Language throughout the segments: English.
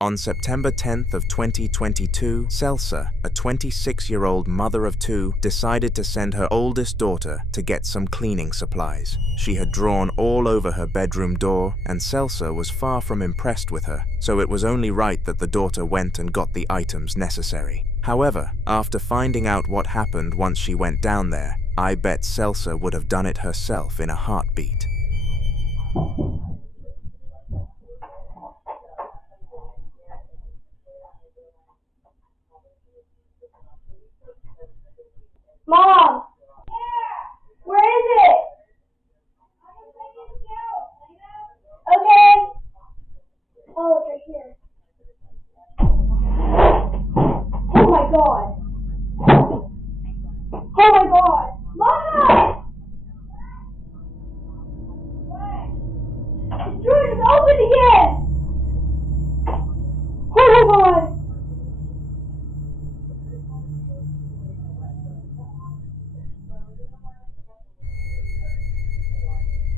On September 10th of 2022, Celsa, a 26-year-old mother of two, decided to send her oldest daughter to get some cleaning supplies. She had drawn all over her bedroom door, and Celsa was far from impressed with her, so it was only right that the daughter went and got the items necessary. However, after finding out what happened once she went down there, I bet Celsa would have done it herself in a heartbeat. Mom! Where is it? Okay. Oh, it's right here. Oh my god. Oh my god. Mom! The door is open again! Oh my god.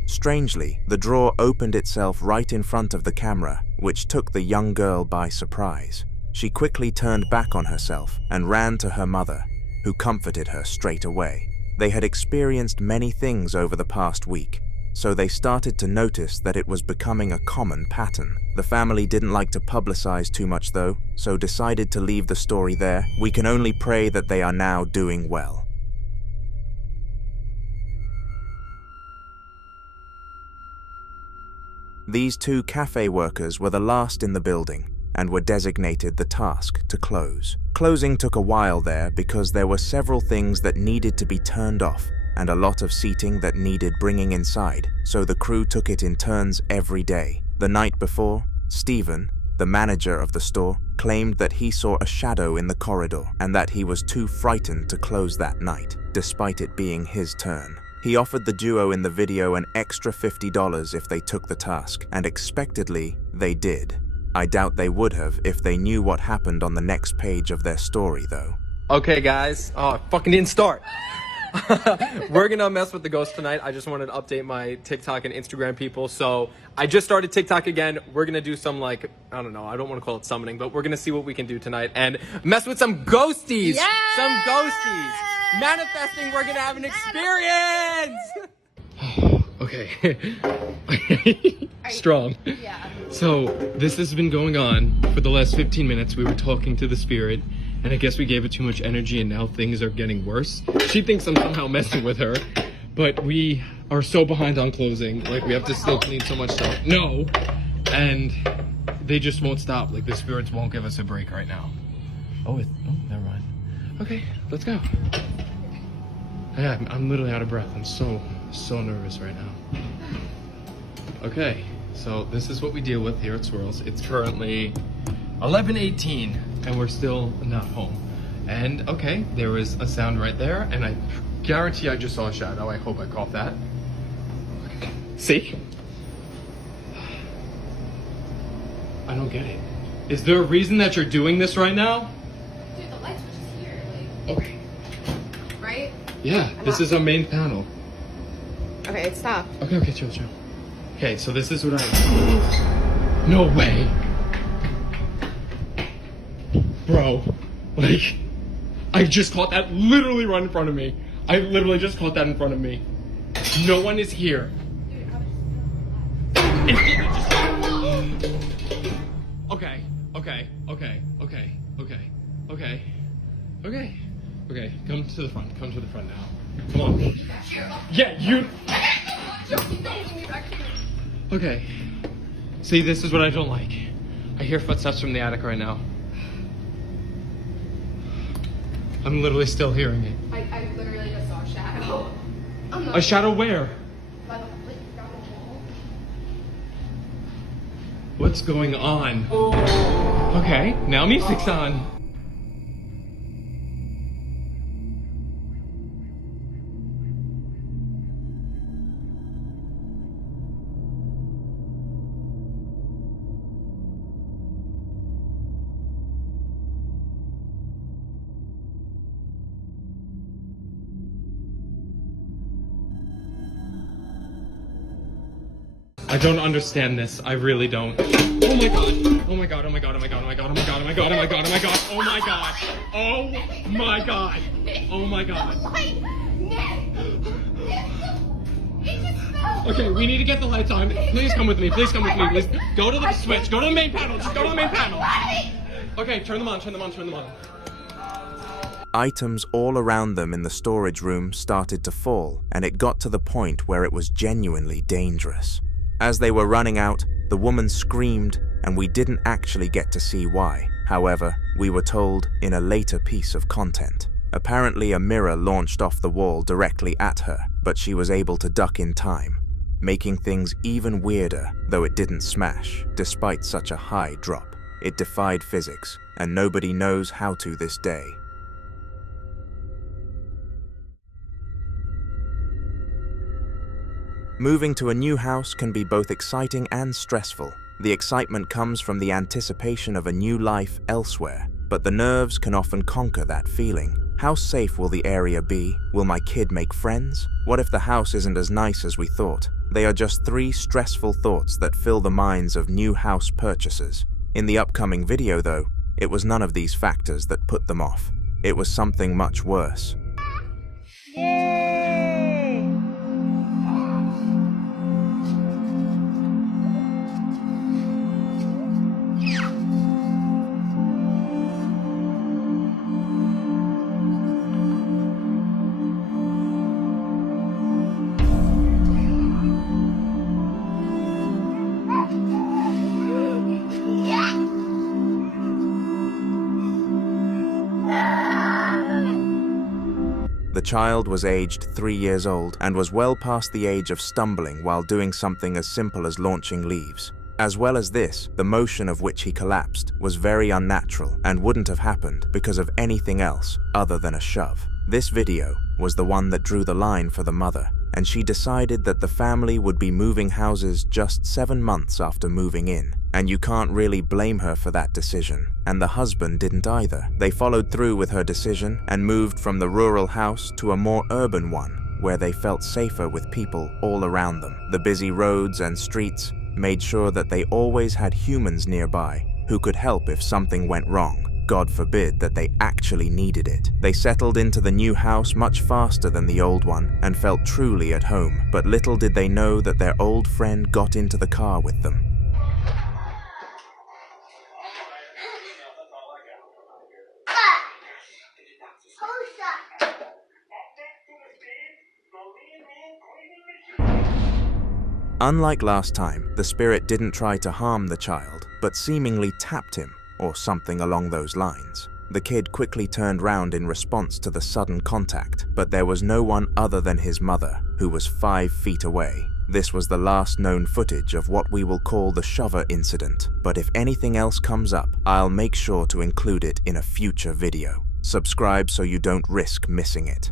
Strangely, the drawer opened itself right in front of the camera, which took the young girl by surprise. She quickly turned back on herself and ran to her mother, who comforted her straight away. They had experienced many things over the past week, so they started to notice that it was becoming a common pattern. The family didn't like to publicize too much though, so decided to leave the story there. We can only pray that they are now doing well. These two cafe workers were the last in the building and were designated the task to close. Closing took a while there because there were several things that needed to be turned off and a lot of seating that needed bringing inside, so the crew took it in turns every day. The night before, Stephen, the manager of the store, claimed that he saw a shadow in the corridor and that he was too frightened to close that night, despite it being his turn. He offered the duo in the video an extra $50 if they took the task, and expectedly, they did. I doubt they would have if they knew what happened on the next page of their story, though. Okay, guys. Oh, I fucking didn't start. We're gonna mess with the ghost tonight. I just wanted to update my TikTok and Instagram people. So I just started TikTok again. We're gonna do some, like, I don't know, I don't want to call it summoning, but we're gonna see what we can do tonight and mess with some ghosties. Yes! Some ghosties. Manifesting, we're gonna have an experience. Okay. Strong. Yeah. So this has been going on for the last 15 minutes. We were talking to the spirit, and I guess we gave it too much energy, and now things are getting worse. She thinks I'm somehow messing with her, but we are so behind on closing. Like, we have to still clean so much stuff. No, and they just won't stop. Like, the spirits won't give us a break right now. Oh, never mind. Okay, let's go. Yeah, I'm literally out of breath. I'm so nervous right now. Okay, so this is what we deal with here at Swirls. It's currently 11:18 and we're still not home. And okay, there was a sound right there, and I guarantee I just saw a shadow. I hope I caught that. See? I don't get it. Is there a reason that you're doing this right now? Dude, the light switch is here, like, Okay. right? Yeah, this is our main panel. Okay, it stopped. Okay, chill. Okay, so this is what I... No way. Bro, like, I just caught that literally right in front of me. I literally just caught that in front of me. No one is here. Okay, come to the front now. Come on. Yeah, you... Okay. See, this is what I don't like. I hear footsteps from the attic right now. I'm literally still hearing it. I literally just saw a shadow. A shadow where? By the, like, down the wall. What's going on? Okay, now music's on. I don't understand this. I really don't. Oh my god. Oh my god. Oh my god. Oh my god. Oh my god. Oh my god. Oh my god. Oh my god. Oh my god. Oh my god. Oh my god. Oh my god. Okay, we need to get the lights on. Please come with me. Please come with me. Please go to the switch. Go to the main panel. Just go to the main panel. Okay, turn them on. Turn them on. Turn them on. Items all around them in the storage room started to fall, and it got to the point where it was genuinely dangerous. As they were running out, the woman screamed, and we didn't actually get to see why. However, we were told in a later piece of content. Apparently, a mirror launched off the wall directly at her, but she was able to duck in time, making things even weirder, though it didn't smash, despite such a high drop. It defied physics, and nobody knows how to this day. Moving to a new house can be both exciting and stressful. The excitement comes from the anticipation of a new life elsewhere, but the nerves can often conquer that feeling. How safe will the area be? Will my kid make friends? What if the house isn't as nice as we thought? They are just 3 stressful thoughts that fill the minds of new house purchasers. In the upcoming video, though, it was none of these factors that put them off. It was something much worse. The child was aged 3 years old and was well past the age of stumbling while doing something as simple as launching leaves. As well as this, the motion of which he collapsed was very unnatural and wouldn't have happened because of anything else other than a shove. This video was the one that drew the line for the mother, and she decided that the family would be moving houses just 7 months after moving in. And you can't really blame her for that decision, and the husband didn't either. They followed through with her decision and moved from the rural house to a more urban one, where they felt safer with people all around them. The busy roads and streets made sure that they always had humans nearby who could help if something went wrong. God forbid that they actually needed it. They settled into the new house much faster than the old one and felt truly at home, but little did they know that their old friend got into the car with them. Unlike last time, the spirit didn't try to harm the child, but seemingly tapped him, or something along those lines. The kid quickly turned round in response to the sudden contact, but there was no one other than his mother, who was 5 feet away. This was the last known footage of what we will call the shover incident, but if anything else comes up, I'll make sure to include it in a future video. Subscribe so you don't risk missing it.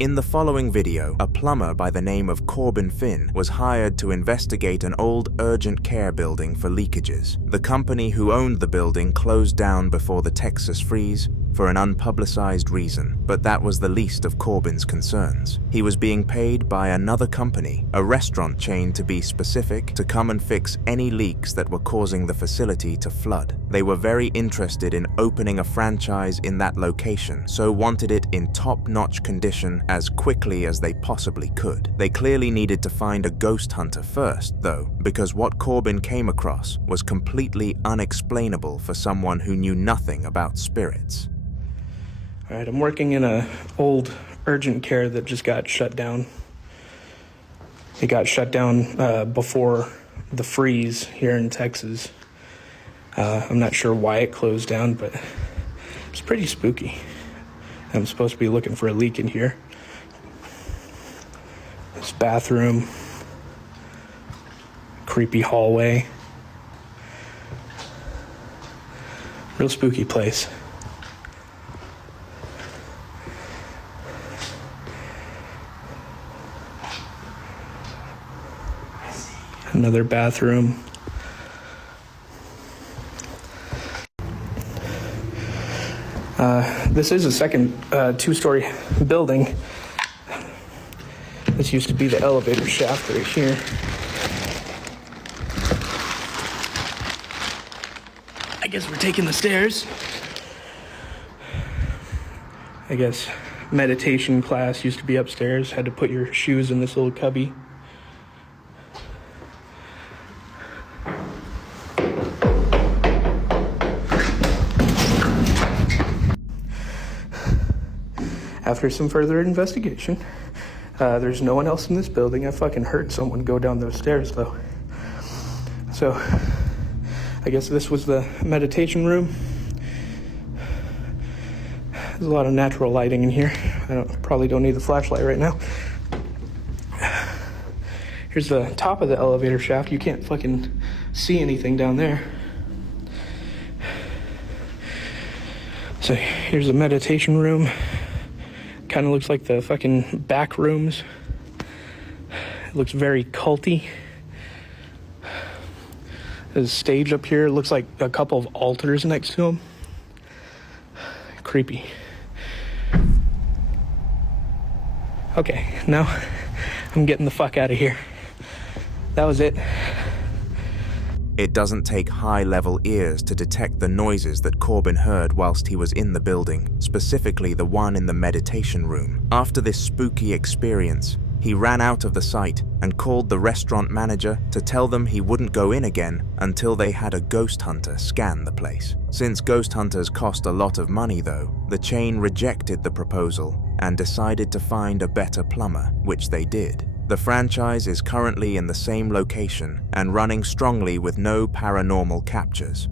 In the following video, a plumber by the name of Corbin Finn was hired to investigate an old urgent care building for leakages. The company who owned the building closed down before the Texas freeze for an unpublicized reason, but that was the least of Corbin's concerns. He was being paid by another company, a restaurant chain to be specific, to come and fix any leaks that were causing the facility to flood. They were very interested in opening a franchise in that location, so wanted it in top-notch condition as quickly as they possibly could. They clearly needed to find a ghost hunter first, though, because what Corbin came across was completely unexplainable for someone who knew nothing about spirits. All right, I'm working in an old urgent care that just got shut down. It got shut down before the freeze here in Texas. I'm not sure why it closed down, but it's pretty spooky. I'm supposed to be looking for a leak in here. This bathroom, creepy hallway. Real spooky place. Another bathroom. This is a second two-story building. This used to be the elevator shaft right here. I guess we're taking the stairs. I guess meditation class used to be upstairs. Had to put your shoes in this little cubby. After some further investigation, there's no one else in this building. I fucking heard someone go down those stairs, though. So, I guess this was the meditation room. There's a lot of natural lighting in here. Probably don't need the flashlight right now. Here's the top of the elevator shaft. You can't fucking see anything down there. So, here's the meditation room. Kind of looks like the fucking back rooms. It looks very culty. There's a stage up here. It looks like a couple of altars next to them. Creepy. Okay, now I'm getting the fuck out of here. That was it. It doesn't take high-level ears to detect the noises that Corbin heard whilst he was in the building, specifically the one in the meditation room. After this spooky experience, he ran out of the site and called the restaurant manager to tell them he wouldn't go in again until they had a ghost hunter scan the place. Since ghost hunters cost a lot of money though, the chain rejected the proposal and decided to find a better plumber, which they did. The franchise is currently in the same location and running strongly with no paranormal captures.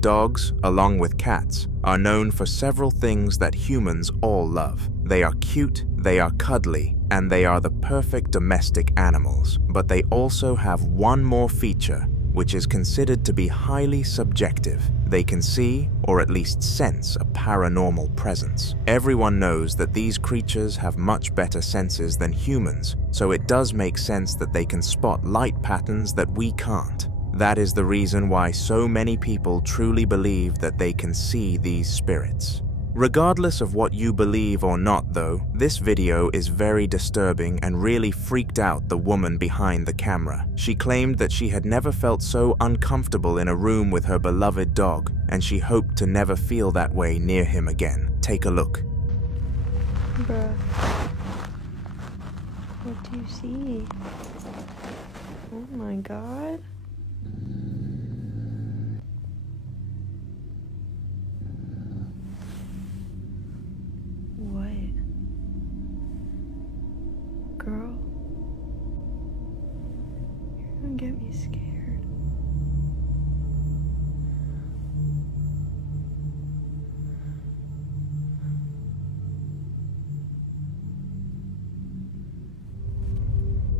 Dogs, along with cats, are known for several things that humans all love. They are cute, they are cuddly, and they are the perfect domestic animals. But they also have one more feature, which is considered to be highly subjective. They can see, or at least sense, a paranormal presence. Everyone knows that these creatures have much better senses than humans, so it does make sense that they can spot light patterns that we can't. That is the reason why so many people truly believe that they can see these spirits. Regardless of what you believe or not though, this video is very disturbing and really freaked out the woman behind the camera. She claimed that she had never felt so uncomfortable in a room with her beloved dog, and she hoped to never feel that way near him again. Take a look. Bruh. What do you see? Oh my god. What? Girl? You're gonna get me scared.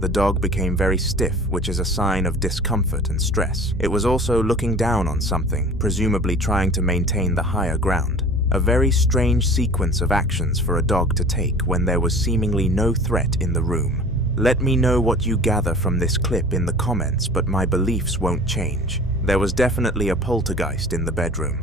The dog became very stiff, which is a sign of discomfort and stress. It was also looking down on something, presumably trying to maintain the higher ground. A very strange sequence of actions for a dog to take when there was seemingly no threat in the room. Let me know what you gather from this clip in the comments, but my beliefs won't change. There was definitely a poltergeist in the bedroom.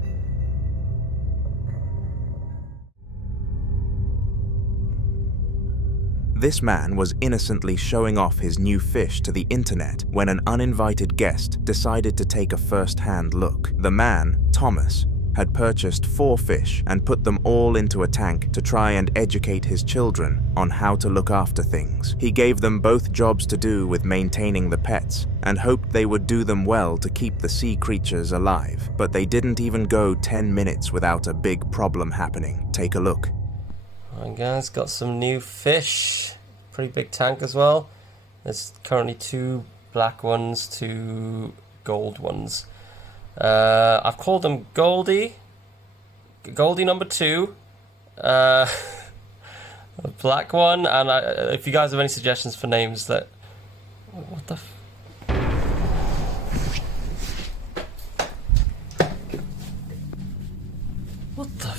This man was innocently showing off his new fish to the internet when an uninvited guest decided to take a first-hand look. The man, Thomas, had purchased 4 fish and put them all into a tank to try and educate his children on how to look after things. He gave them both jobs to do with maintaining the pets and hoped they would do them well to keep the sea creatures alive. But they didn't even go 10 minutes without a big problem happening. Take a look. Alright guys, got some new fish. Pretty big tank as well. There's currently 2 black ones, 2 gold ones. I've called them Goldie number 2, a black one, and if you guys have any suggestions for names that... What the What the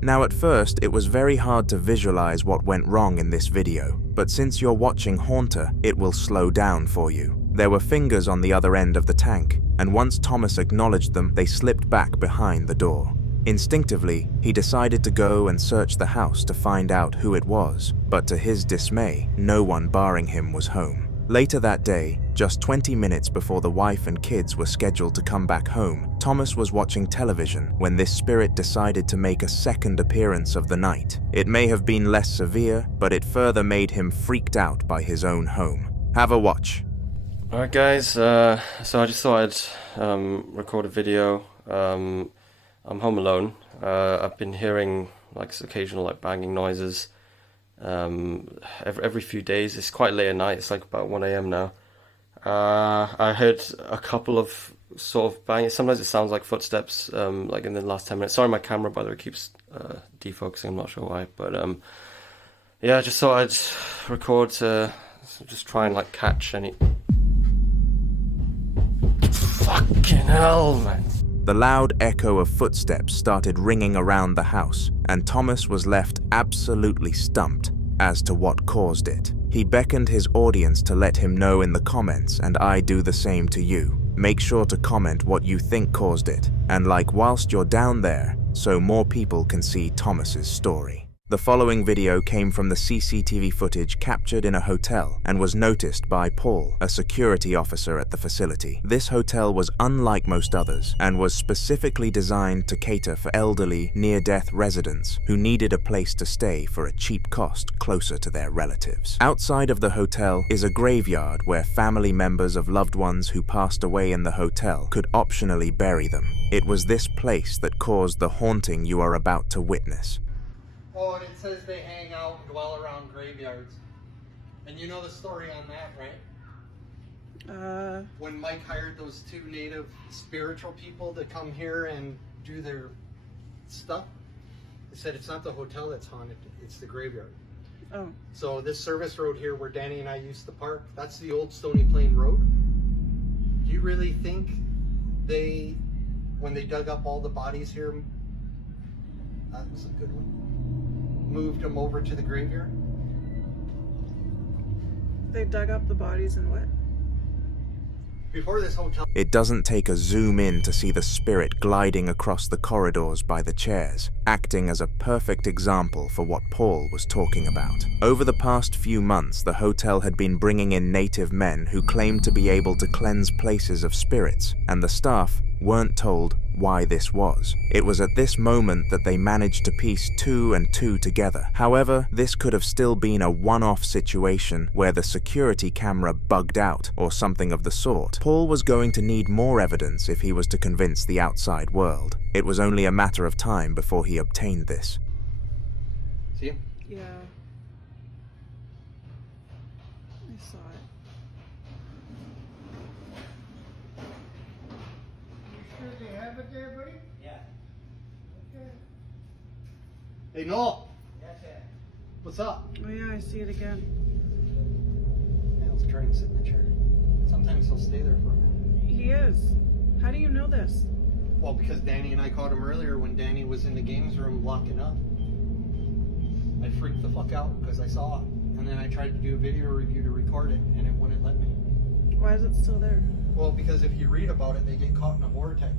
Now at first, it was very hard to visualize what went wrong in this video, but since you're watching Haunter, it will slow down for you. There were fingers on the other end of the tank, and once Thomas acknowledged them, they slipped back behind the door. Instinctively, he decided to go and search the house to find out who it was, but to his dismay, no one barring him was home. Later that day, just 20 minutes before the wife and kids were scheduled to come back home, Thomas was watching television when this spirit decided to make a second appearance of the night. It may have been less severe, but it further made him freaked out by his own home. Have a watch. Alright guys, so I just thought I'd record a video. I'm home alone. I've been hearing like occasional like banging noises every few days. It's quite late at night, it's like about 1 AM now. I heard a couple of sort of banging. Sometimes it sounds like footsteps, like in the last 10 minutes. Sorry, my camera, by the way, keeps defocusing. I'm not sure why, but yeah, I just thought I'd record to just try and like catch any. Fucking hell, man. The loud echo of footsteps started ringing around the house, and Thomas was left absolutely stumped as to what caused it. He beckoned his audience to let him know in the comments, and I do the same to you. Make sure to comment what you think caused it, and like whilst you're down there, so more people can see Thomas's story. The following video came from the CCTV footage captured in a hotel and was noticed by Paul, a security officer at the facility. This hotel was unlike most others and was specifically designed to cater for elderly, near-death residents who needed a place to stay for a cheap cost closer to their relatives. Outside of the hotel is a graveyard where family members of loved ones who passed away in the hotel could optionally bury them. It was this place that caused the haunting you are about to witness. Oh, and it says they hang out and dwell around graveyards. And you know the story on that, right? When Mike hired those two native spiritual people to come here and do their stuff, they said it's not the hotel that's haunted, it's the graveyard. Oh. So this service road here where Danny and I used to park, that's the old Stony Plain Road. Do you really think they, when they dug up all the bodies here, that was a good one, moved them over to the graveyard? They dug up the bodies and what? Before this hotel. It doesn't take a zoom in to see the spirit gliding across the corridors by the chairs, acting as a perfect example for what Paul was talking about. Over the past few months, the hotel had been bringing in native men who claimed to be able to cleanse places of spirits, and the staff weren't told why this was. It was at this moment that they managed to piece 2 and 2 together. However, this could have still been a one-off situation where the security camera bugged out or something of the sort. Paul was going to need more evidence if he was to convince the outside world. It was only a matter of time before he obtained this. See him? Yeah. I saw it. Hey, Noel. What's up? Oh yeah, I see it again. Yeah, let's try and sit in the chair. Sometimes he'll stay there for a minute. He is. How do you know this? Well, because Danny and I caught him earlier when Danny was in the games room locking up. I freaked the fuck out because I saw it. And then I tried to do a video review to record it, and it wouldn't let me. Why is it still there? Well, because if you read about it, they get caught in a vortex.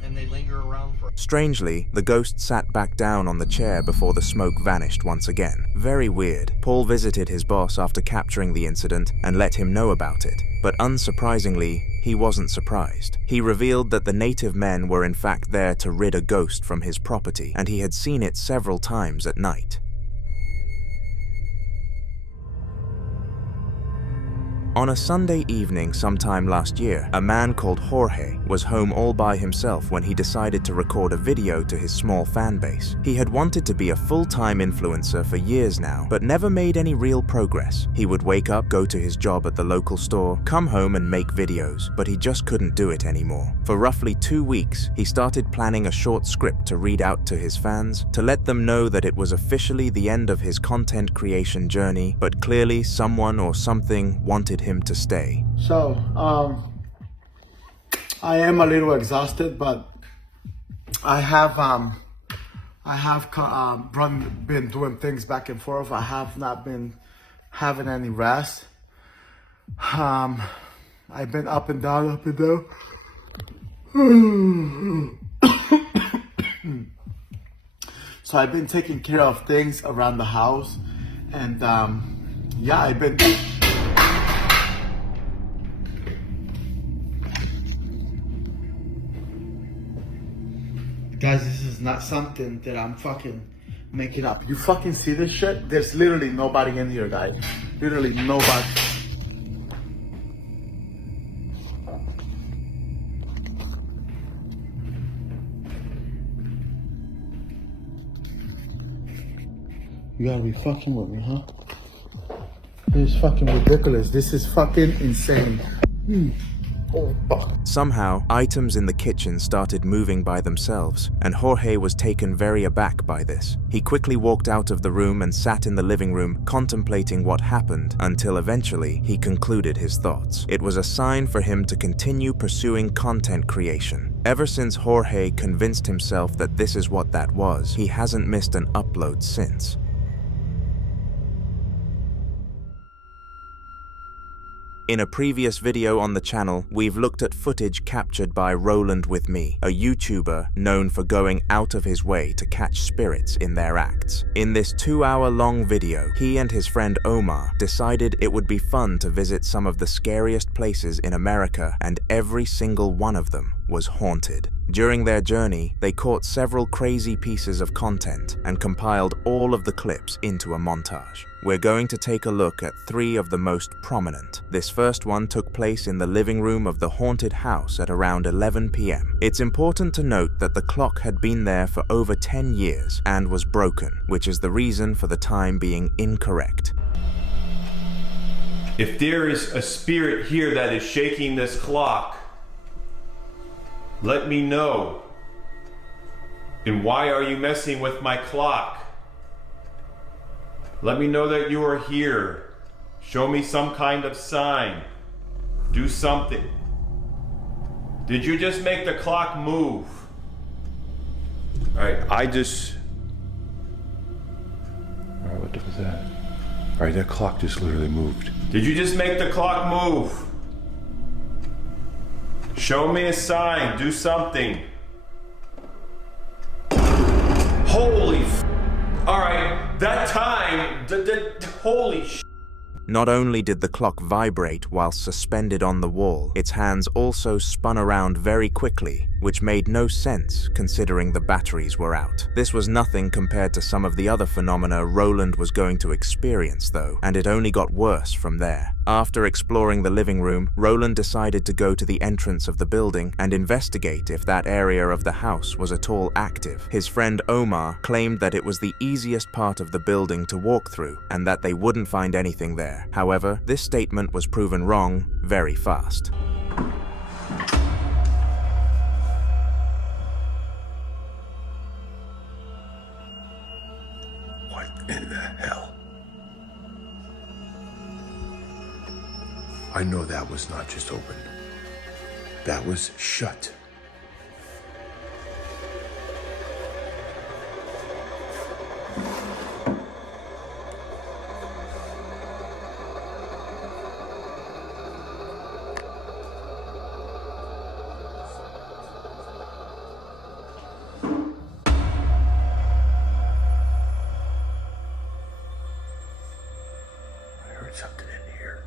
And they linger around for... Strangely, the ghost sat back down on the chair before the smoke vanished once again. Very weird. Paul visited his boss after capturing the incident and let him know about it. But unsurprisingly, he wasn't surprised. He revealed that the native men were in fact there to rid a ghost from his property, and he had seen it several times at night. On a Sunday evening sometime last year, a man called Jorge was home all by himself when he decided to record a video to his small fan base. He had wanted to be a full-time influencer for years now, but never made any real progress. He would wake up, go to his job at the local store, come home and make videos, but he just couldn't do it anymore. For roughly 2 weeks, he started planning a short script to read out to his fans, to let them know that it was officially the end of his content creation journey, but clearly someone or something wanted him to stay. So, I am a little exhausted, but I have been doing things back and forth. I have not been having any rest. I've been up and down, up and down. So I've been taking care of things around the house, and yeah, I've been. Guys, this is not something that I'm fucking making up. You fucking see this shit? There's literally nobody in here, guys. Literally nobody. You gotta be fucking with me, huh? This is fucking ridiculous. This is fucking insane. Oh, fuck. Somehow, items in the kitchen started moving by themselves, and Jorge was taken very aback by this. He quickly walked out of the room and sat in the living room, contemplating what happened, until eventually he concluded his thoughts. It was a sign for him to continue pursuing content creation. Ever since Jorge convinced himself that this is what that was, he hasn't missed an upload since. In a previous video on the channel, we've looked at footage captured by Roland With Me, a YouTuber known for going out of his way to catch spirits in their acts. In this 2-hour-long video, he and his friend Omar decided it would be fun to visit some of the scariest places in America, and every single one of them was haunted. During their journey, they caught several crazy pieces of content and compiled all of the clips into a montage. We're going to take a look at 3 of the most prominent. This first one took place in the living room of the haunted house at around 11 p.m. It's important to note that the clock had been there for over 10 years and was broken, which is the reason for the time being incorrect. If there is a spirit here that is shaking this clock, let me know. And why are you messing with my clock? Let me know that you are here. Show me some kind of sign. Do something. Did you just make the clock move? Alright, Alright, what was that? Alright, that clock just literally moved. Did you just make the clock move? Show me a sign. Do something. Holy f***. Alright, that time, holy sh**. Not only did the clock vibrate while suspended on the wall, its hands also spun around very quickly, which made no sense considering the batteries were out. This was nothing compared to some of the other phenomena Roland was going to experience though, and it only got worse from there. After exploring the living room, Roland decided to go to the entrance of the building and investigate if that area of the house was at all active. His friend Omar claimed that it was the easiest part of the building to walk through and that they wouldn't find anything there. However, this statement was proven wrong very fast. What in the hell? I know that was not just open. That was shut. Something in here.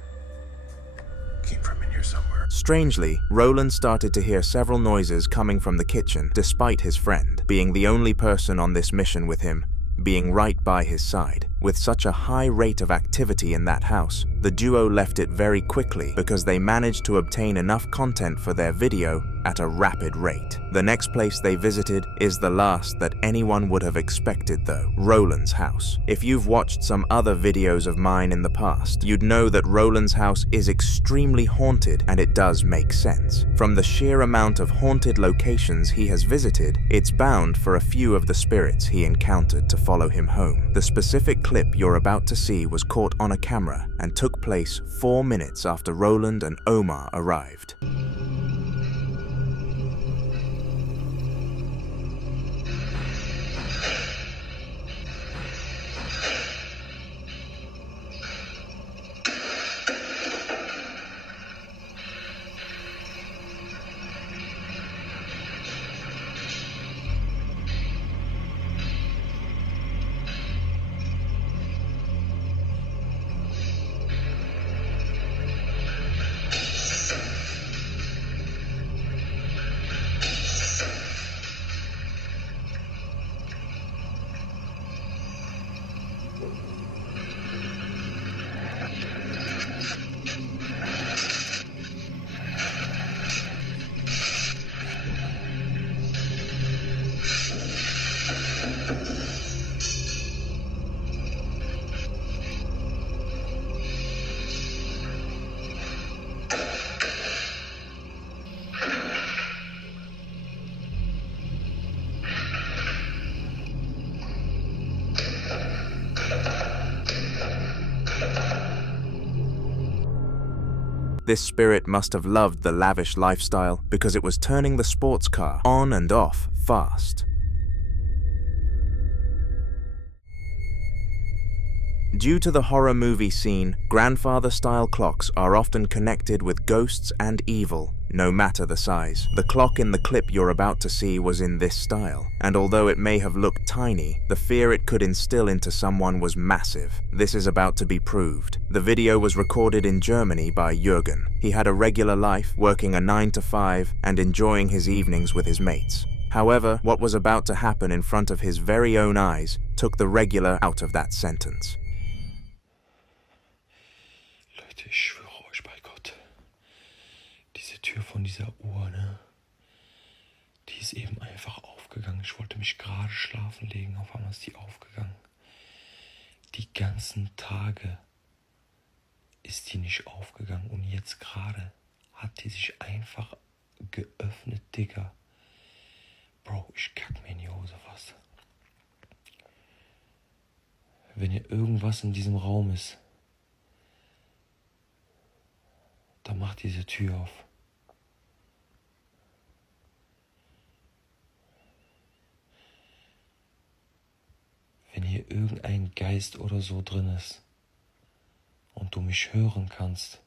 Came from in here somewhere. Strangely, Roland started to hear several noises coming from the kitchen, despite his friend being the only person on this mission with him, being right by his side. With such a high rate of activity in that house, the duo left it very quickly because they managed to obtain enough content for their video at a rapid rate. The next place they visited is the last that anyone would have expected though, Roland's house. If you've watched some other videos of mine in the past, you'd know that Roland's house is extremely haunted, and it does make sense. From the sheer amount of haunted locations he has visited, it's bound for a few of the spirits he encountered to follow him home. The specific clip you're about to see was caught on a camera and took place 4 minutes after Roland and Omar arrived. This spirit must have loved the lavish lifestyle because it was turning the sports car on and off fast. Due to the horror movie scene, grandfather-style clocks are often connected with ghosts and evil, no matter the size. The clock in the clip you're about to see was in this style, and although it may have looked tiny, the fear it could instill into someone was massive. This is about to be proved. The video was recorded in Germany by Jürgen. He had a regular life, working a 9 to 5 and enjoying his evenings with his mates. However, what was about to happen in front of his very own eyes took the regular out of that sentence. Leute, ich schwöre euch bei Gott, diese Tür von dieser Uhr, ne, die ist eben einfach aufgegangen. Ich wollte mich gerade schlafen legen, auf einmal ist die aufgegangen. Die ganzen Tage ist die nicht aufgegangen und jetzt gerade hat die sich einfach geöffnet, Digga. Bro, ich kack mir in die Hose fast. Wenn hier irgendwas in diesem Raum ist, dann macht diese Tür auf. Wenn hier irgendein Geist oder so drin ist und du mich hören kannst,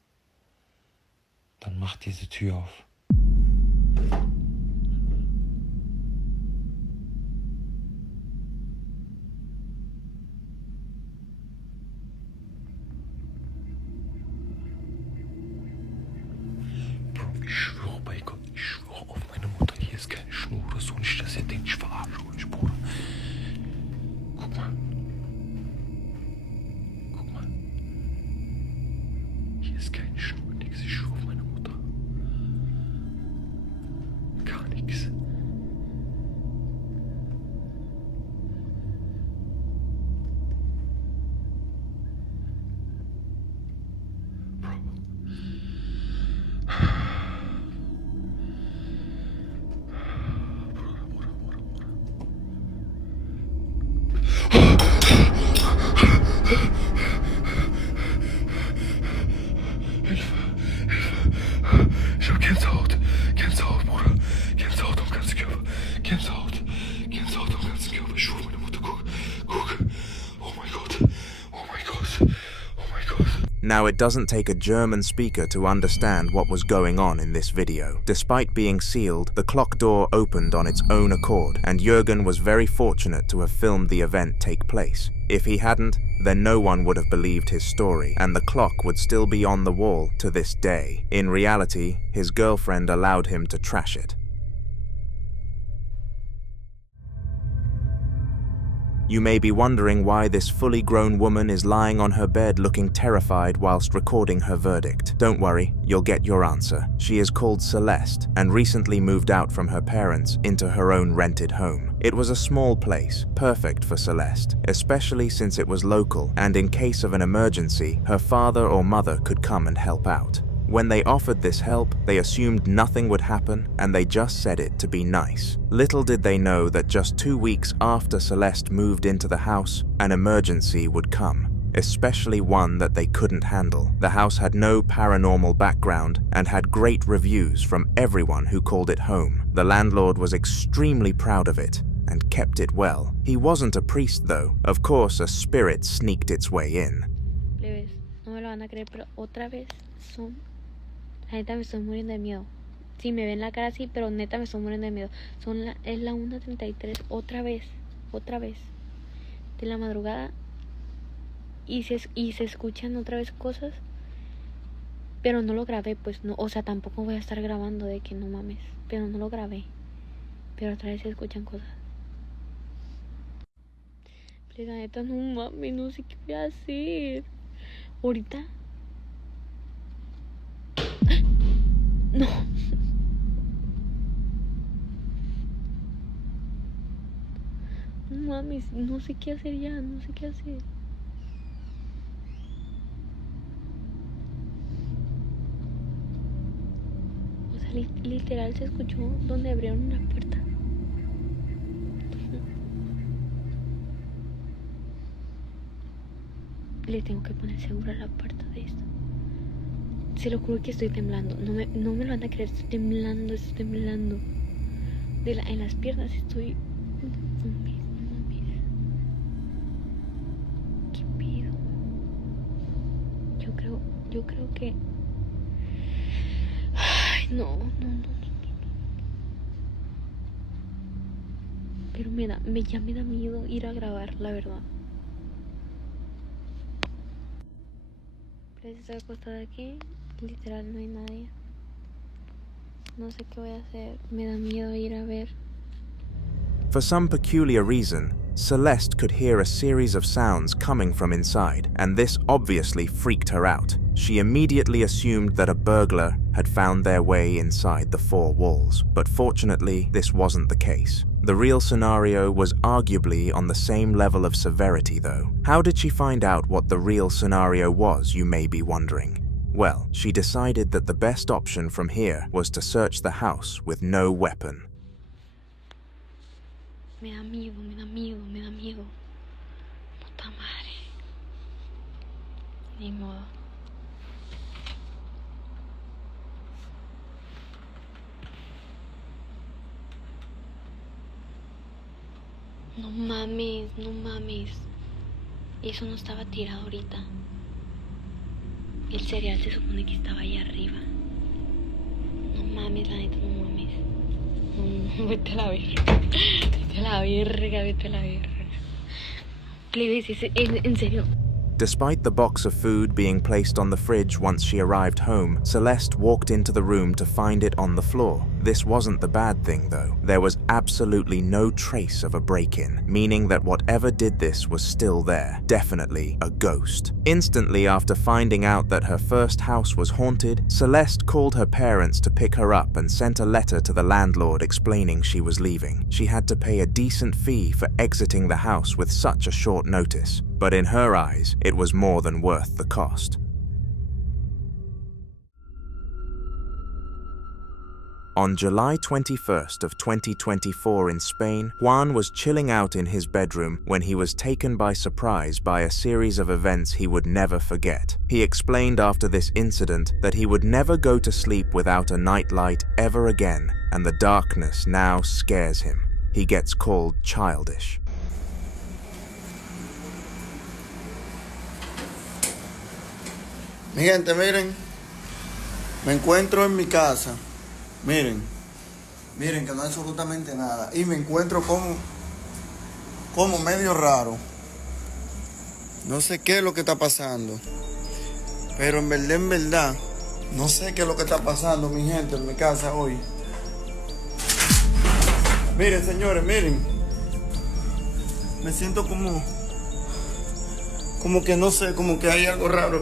dann mach diese Tür auf. Bro, ich schwöre bei Gott, ich schwöre auf meine Mutter, hier ist keine Schnur oder so, nicht, dass ihr denkt, ich verarsche euch, Bruder. Guck mal. Guck mal. Hier ist keine Schnur, nix, ich schwöre auf meine Mutter. Gar nichts. Bro. Ich hab Gänsehaut. Gänsehaut, Bruder. Gänsehaut am ganzen Körper. Gänsehaut. Gänsehaut am ganzen Körper. Ich schwöre, meine Mutter, guck. Guck. Oh mein Gott. Oh mein Gott. Oh mein Gott. Now, it doesn't take a German speaker to understand what was going on in this video. Despite being sealed, the clock door opened on its own accord, and Jürgen was very fortunate to have filmed the event take place. If he hadn't, then no one would have believed his story, and the clock would still be on the wall to this day. In reality, his girlfriend allowed him to trash it. You may be wondering why this fully grown woman is lying on her bed looking terrified whilst recording her verdict. Don't worry, you'll get your answer. She is called Celeste and recently moved out from her parents into her own rented home. It was a small place, perfect for Celeste, especially since it was local and in case of an emergency, her father or mother could come and help out. When they offered this help, they assumed nothing would happen and they just said it to be nice. Little did they know that just 2 weeks after Celeste moved into the house, an emergency would come, especially one that they couldn't handle. The house had no paranormal background and had great reviews from everyone who called it home. The landlord was extremely proud of it and kept it well. He wasn't a priest though. Of course, a spirit sneaked its way in. Plebes, no me lo van a creer, pero otra vez son... La neta me estoy muriendo de miedo. Sí, me ven la cara así, pero neta me estoy muriendo de miedo. Es la 1:33, otra vez. De la madrugada. Y se escuchan otra vez cosas. Pero no lo grabé, pues no. O sea, tampoco voy a estar grabando de que no mames. Pero no lo grabé. Pero otra vez se escuchan cosas. Pero la neta no mames, no sé qué voy a hacer. Ahorita. No. No mames, no sé qué hacer ya, no sé qué hacer. O sea, literal se escuchó donde abrieron una puerta. Le tengo que poner seguro a la puerta de esto. Se lo juro que estoy temblando. No me lo van a creer, estoy temblando. En las piernas estoy... No mames. ¿Qué pido? Yo creo que... Ay, no. Pero ya me da miedo ir a grabar, la verdad. Pero estoy acostada aquí, literal no hay nadie. No sé qué voy a hacer, me da miedo ir a ver. For some peculiar reason, Celeste could hear a series of sounds coming from inside, and this obviously freaked her out. She immediately assumed that a burglar had found their way inside the four walls, but fortunately, this wasn't the case. The real scenario was arguably on the same level of severity, though. How did she find out what the real scenario was, you may be wondering? Well, she decided that the best option from here was to search the house with no weapon. Me da miedo. Puta madre. Ni modo. No mames. Eso no estaba tirado ahorita. El cereal se supone que estaba ahí arriba. No mames, la neta, no mames. No, vete a la verga. Plebes, en serio. Despite the box of food being placed on the fridge once she arrived home, Celeste walked into the room to find it on the floor. This wasn't the bad thing, though. There was absolutely no trace of a break-in, meaning that whatever did this was still there. Definitely a ghost. Instantly after finding out that her first house was haunted, Celeste called her parents to pick her up and sent a letter to the landlord explaining she was leaving. She had to pay a decent fee for exiting the house with such a short notice, but in her eyes, it was more than worth the cost. On July 21st of 2024 in Spain, Juan was chilling out in his bedroom when he was taken by surprise by a series of events he would never forget. He explained after this incident that he would never go to sleep without a nightlight ever again, and the darkness now scares him. He gets called childish. Mi gente, miren, me encuentro en mi casa, miren que no hay absolutamente nada, y me encuentro como medio raro, no sé qué es lo que está pasando, pero en verdad, no sé qué es lo que está pasando, mi gente, en mi casa hoy. Miren, señores, miren, me siento como que no sé, como que hay algo raro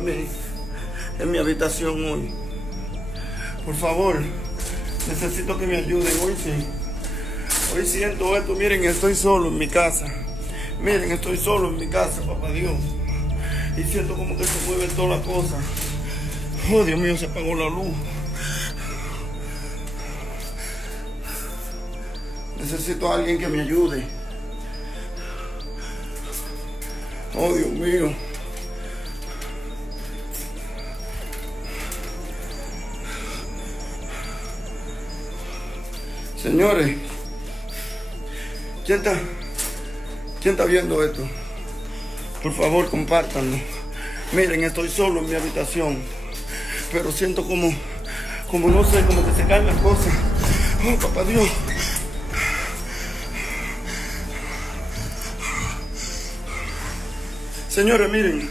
en mi habitación hoy. Por favor, necesito que me ayuden. Hoy siento esto. Miren, estoy solo en mi casa. Papá Dios. Y siento como que se mueve toda la cosa. Oh, Dios mío, se apagó la luz. Necesito a alguien que me ayude. Oh, Dios mío. Señores, ¿quién está viendo esto? Por favor, compártanlo. Miren, estoy solo en mi habitación, pero siento como no sé, como que se caen las cosas. Oh, papá Dios. Señores, miren.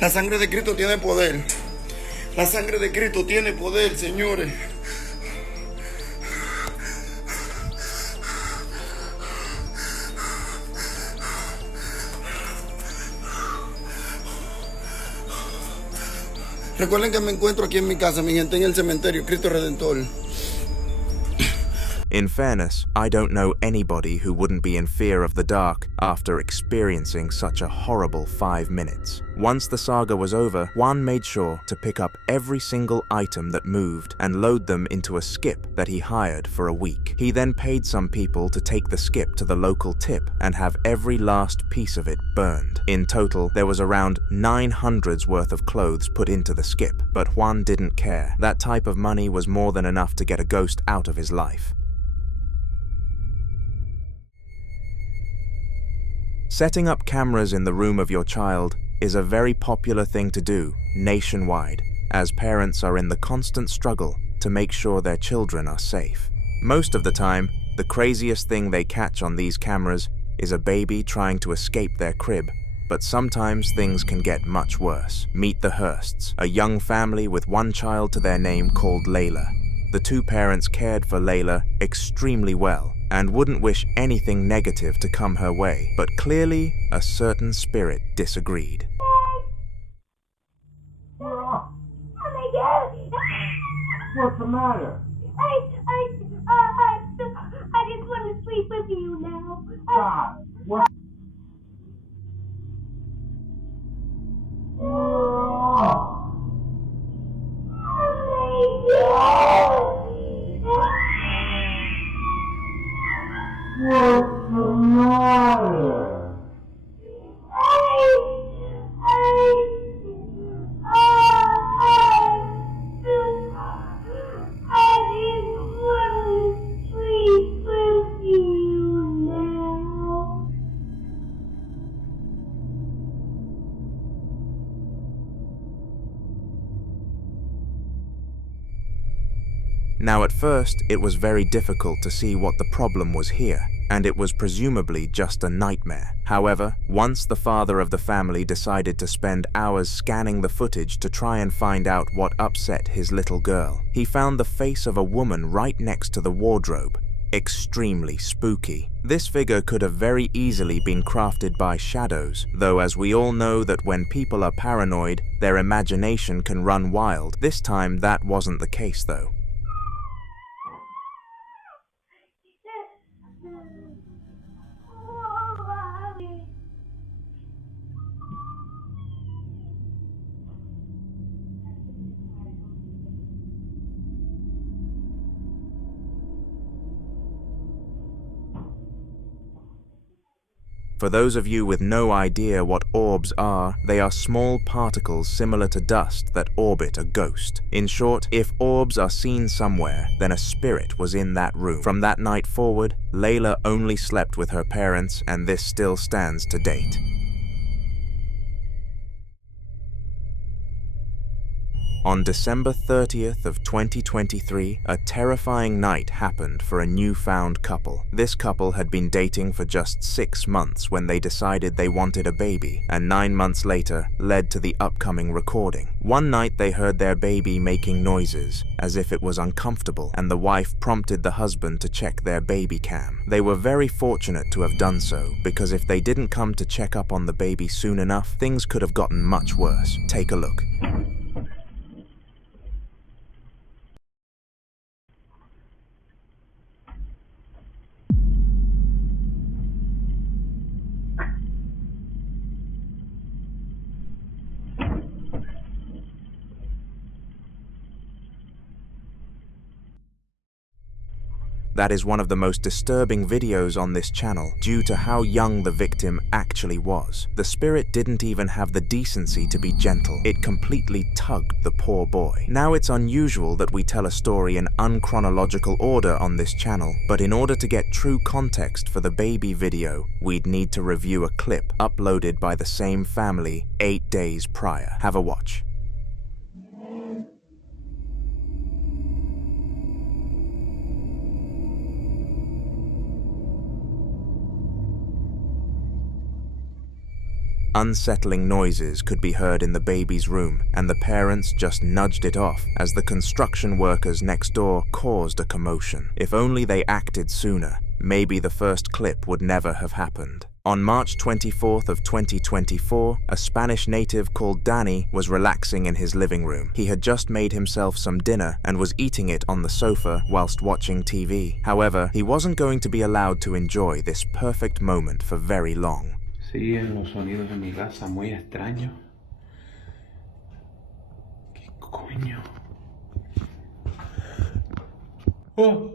La sangre de Cristo tiene poder. La sangre de Cristo tiene poder, señores. Recuerden que me encuentro aquí en mi casa, mi gente, en el cementerio Cristo Redentor. In fairness, I don't know anybody who wouldn't be in fear of the dark after experiencing such a horrible 5 minutes. Once the saga was over, Juan made sure to pick up every single item that moved and load them into a skip that he hired for a week. He then paid some people to take the skip to the local tip and have every last piece of it burned. In total, there was around 900's worth of clothes put into the skip, but Juan didn't care. That type of money was more than enough to get a ghost out of his life. Setting up cameras in the room of your child is a very popular thing to do nationwide, as parents are in the constant struggle to make sure their children are safe. Most of the time, the craziest thing they catch on these cameras is a baby trying to escape their crib, but sometimes things can get much worse. Meet the Hursts, a young family with one child to their name called Layla. The two parents cared for Layla extremely well and wouldn't wish anything negative to come her way, but clearly a certain spirit disagreed. Oh my God! What's the matter? I just want to sleep with you now. God, what? What's the matter? Now at first, it was very difficult to see what the problem was here, and it was presumably just a nightmare. However, once the father of the family decided to spend hours scanning the footage to try and find out what upset his little girl, he found the face of a woman right next to the wardrobe. Extremely spooky. This figure could have very easily been crafted by shadows, though as we all know that when people are paranoid, their imagination can run wild. This time that wasn't the case though. For those of you with no idea what orbs are, they are small particles similar to dust that orbit a ghost. In short, if orbs are seen somewhere, then a spirit was in that room. From that night forward, Layla only slept with her parents, and this still stands to date. On December 30th of 2023, a terrifying night happened for a newfound couple. This couple had been dating for just 6 months when they decided they wanted a baby, and 9 months later led to the upcoming recording. One night they heard their baby making noises, as if it was uncomfortable, and the wife prompted the husband to check their baby cam. They were very fortunate to have done so, because if they didn't come to check up on the baby soon enough, things could have gotten much worse. Take a look. That is one of the most disturbing videos on this channel due to how young the victim actually was. The spirit didn't even have the decency to be gentle. It completely tugged the poor boy. Now it's unusual that we tell a story in unchronological order on this channel, but in order to get true context for the baby video, we'd need to review a clip uploaded by the same family 8 days prior. Have a watch. Unsettling noises could be heard in the baby's room, and the parents just nudged it off as the construction workers next door caused a commotion. If only they acted sooner, maybe the first clip would never have happened. On March 24th of 2024, a Spanish native called Danny was relaxing in his living room. He had just made himself some dinner and was eating it on the sofa whilst watching TV. However, he wasn't going to be allowed to enjoy this perfect moment for very long. Siguen los sonidos en mi casa muy extraños. ¿Qué coño? ¡Oh!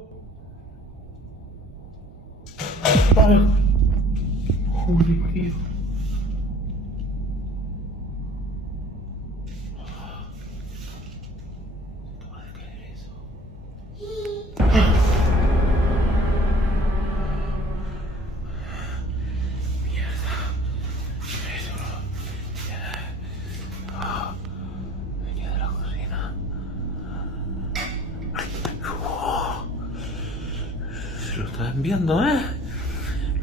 ¡Vale! Joder, tío. ¿Te vas a creer eso? Mierda. Eso venía de la cocina. Se lo está enviando, ¿eh?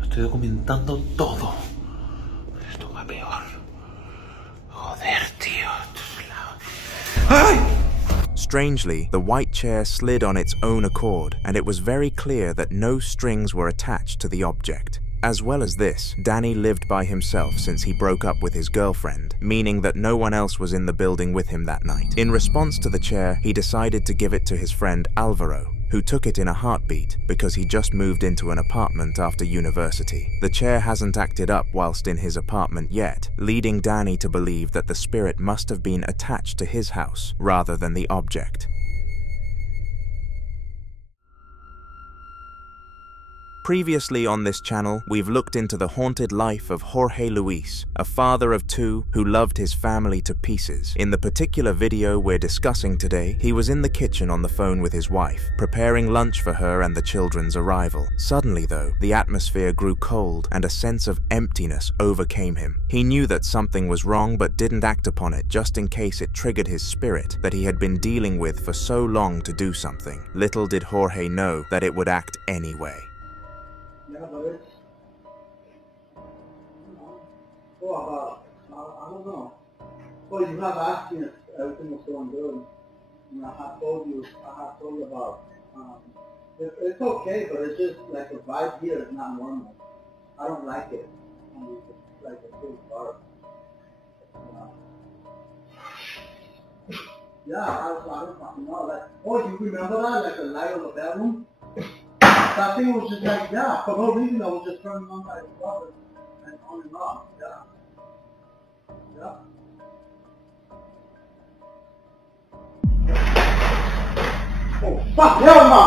Estoy documentando todo. Esto va peor. Joder, tío. ¡Ay! Strangely, the white chair slid on its own accord, and it was very clear that no strings were attached to the object. As well as this, Danny lived by himself since he broke up with his girlfriend, meaning that no one else was in the building with him that night. In response to the chair, he decided to give it to his friend Alvaro, who took it in a heartbeat because he just moved into an apartment after university. The chair hasn't acted up whilst in his apartment yet, leading Danny to believe that the spirit must have been attached to his house rather than the object. Previously on this channel, we've looked into the haunted life of Jorge Luis, a father of two who loved his family to pieces. In the particular video we're discussing today, he was in the kitchen on the phone with his wife, preparing lunch for her and the children's arrival. Suddenly though, the atmosphere grew cold and a sense of emptiness overcame him. He knew that something was wrong but didn't act upon it just in case it triggered his spirit that he had been dealing with for so long to do something. Little did Jorge know that it would act anyway. Yeah, but it's, I don't know. Well, you have asked me if everything was going good. And I have told you about, it's okay, but it's just like the vibe here is not normal. I don't like it. It's like a big dark. Yeah, I don't fucking know. Like, oh, you remember that? Like the light of the bedroom? That thing was just like, yeah, for no reason I was just turning on by itself and on and off, yeah. Yeah. Oh, fuck, hell no!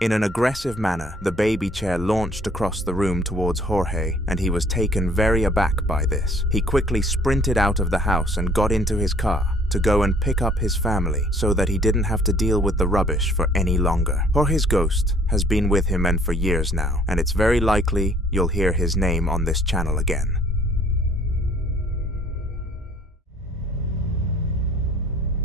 In an aggressive manner, the baby chair launched across the room towards Jorge, and he was taken very aback by this. He quickly sprinted out of the house and got into his car to go and pick up his family so that he didn't have to deal with the rubbish for any longer. Jorge's ghost has been with him and for years now, and it's very likely you'll hear his name on this channel again.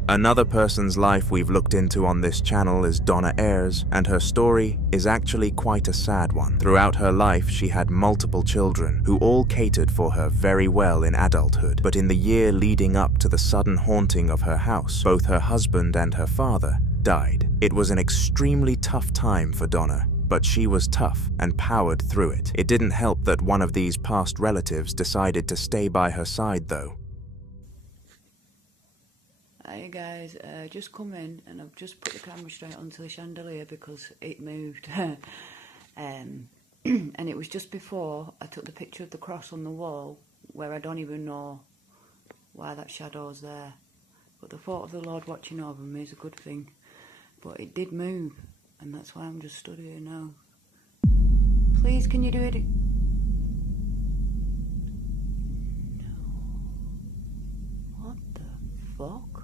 Another person's life we've looked into on this channel is Donna Ayres, and her story is actually quite a sad one. Throughout her life, she had multiple children who all catered for her very well in adulthood. But in the year leading up to the sudden haunting of her house, both her husband and her father died. It was an extremely tough time for Donna, but she was tough and powered through it. It didn't help that one of these past relatives decided to stay by her side though. Hey guys, just come in and I've just put the camera straight onto the chandelier because it moved. And it was just before I took the picture of the cross on the wall where I don't even know why that shadow's there. But the thought of the Lord watching over me is a good thing. But it did move, and that's why I'm just stood here now. Please, can you do it? No. What the fuck?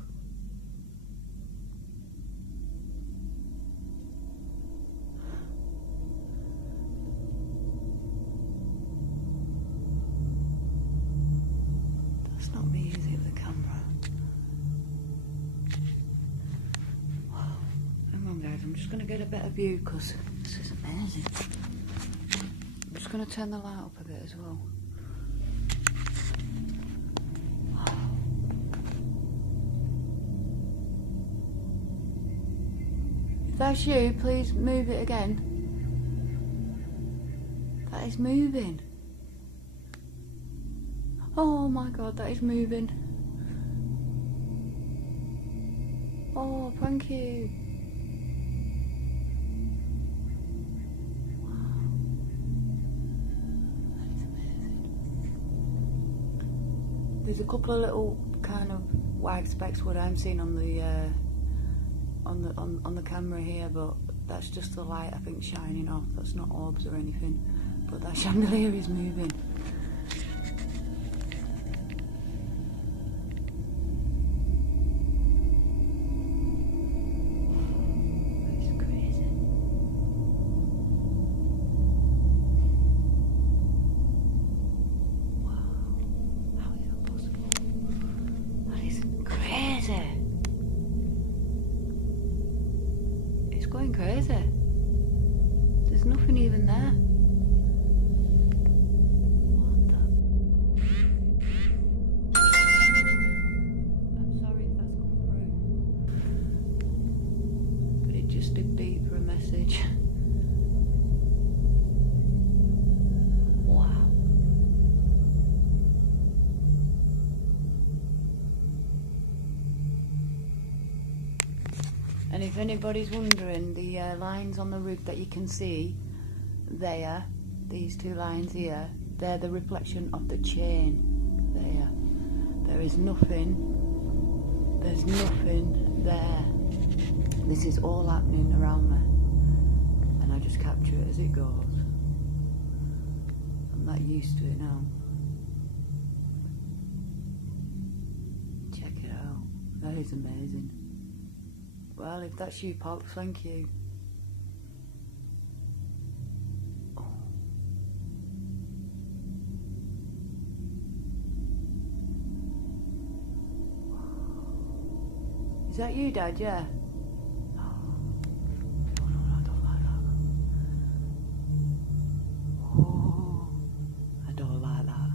That's not me, is it, the camera? Wow. Hang on guys, I'm just just going to get a better view because this is amazing. I'm just going to turn the light up a bit as well. Wow. If that's you, please move it again. That is moving. Oh my god, that is moving. Oh, thank you. Wow. That is amazing. There's a couple of little kind of white specks what I'm seeing on the on the camera here, but that's just the light I think shining off. That's not orbs or anything. But that chandelier is moving. Going crazy. There's nothing even there. What the? I'm sorry if that's come through, but it just did beep for a message. Wow. And if anybody's wondering, the lines on the roof that you can see there, these two lines here, they're the reflection of the chain there. There is nothing, there's nothing there. This is all happening around me. And I just capture it as it goes. I'm not used to it now. Check it out. That is amazing. Well, if that's you, Pops, thank you. Oh. Is that you, Dad? Yeah. Oh. No, I don't like that. Oh, I don't like that.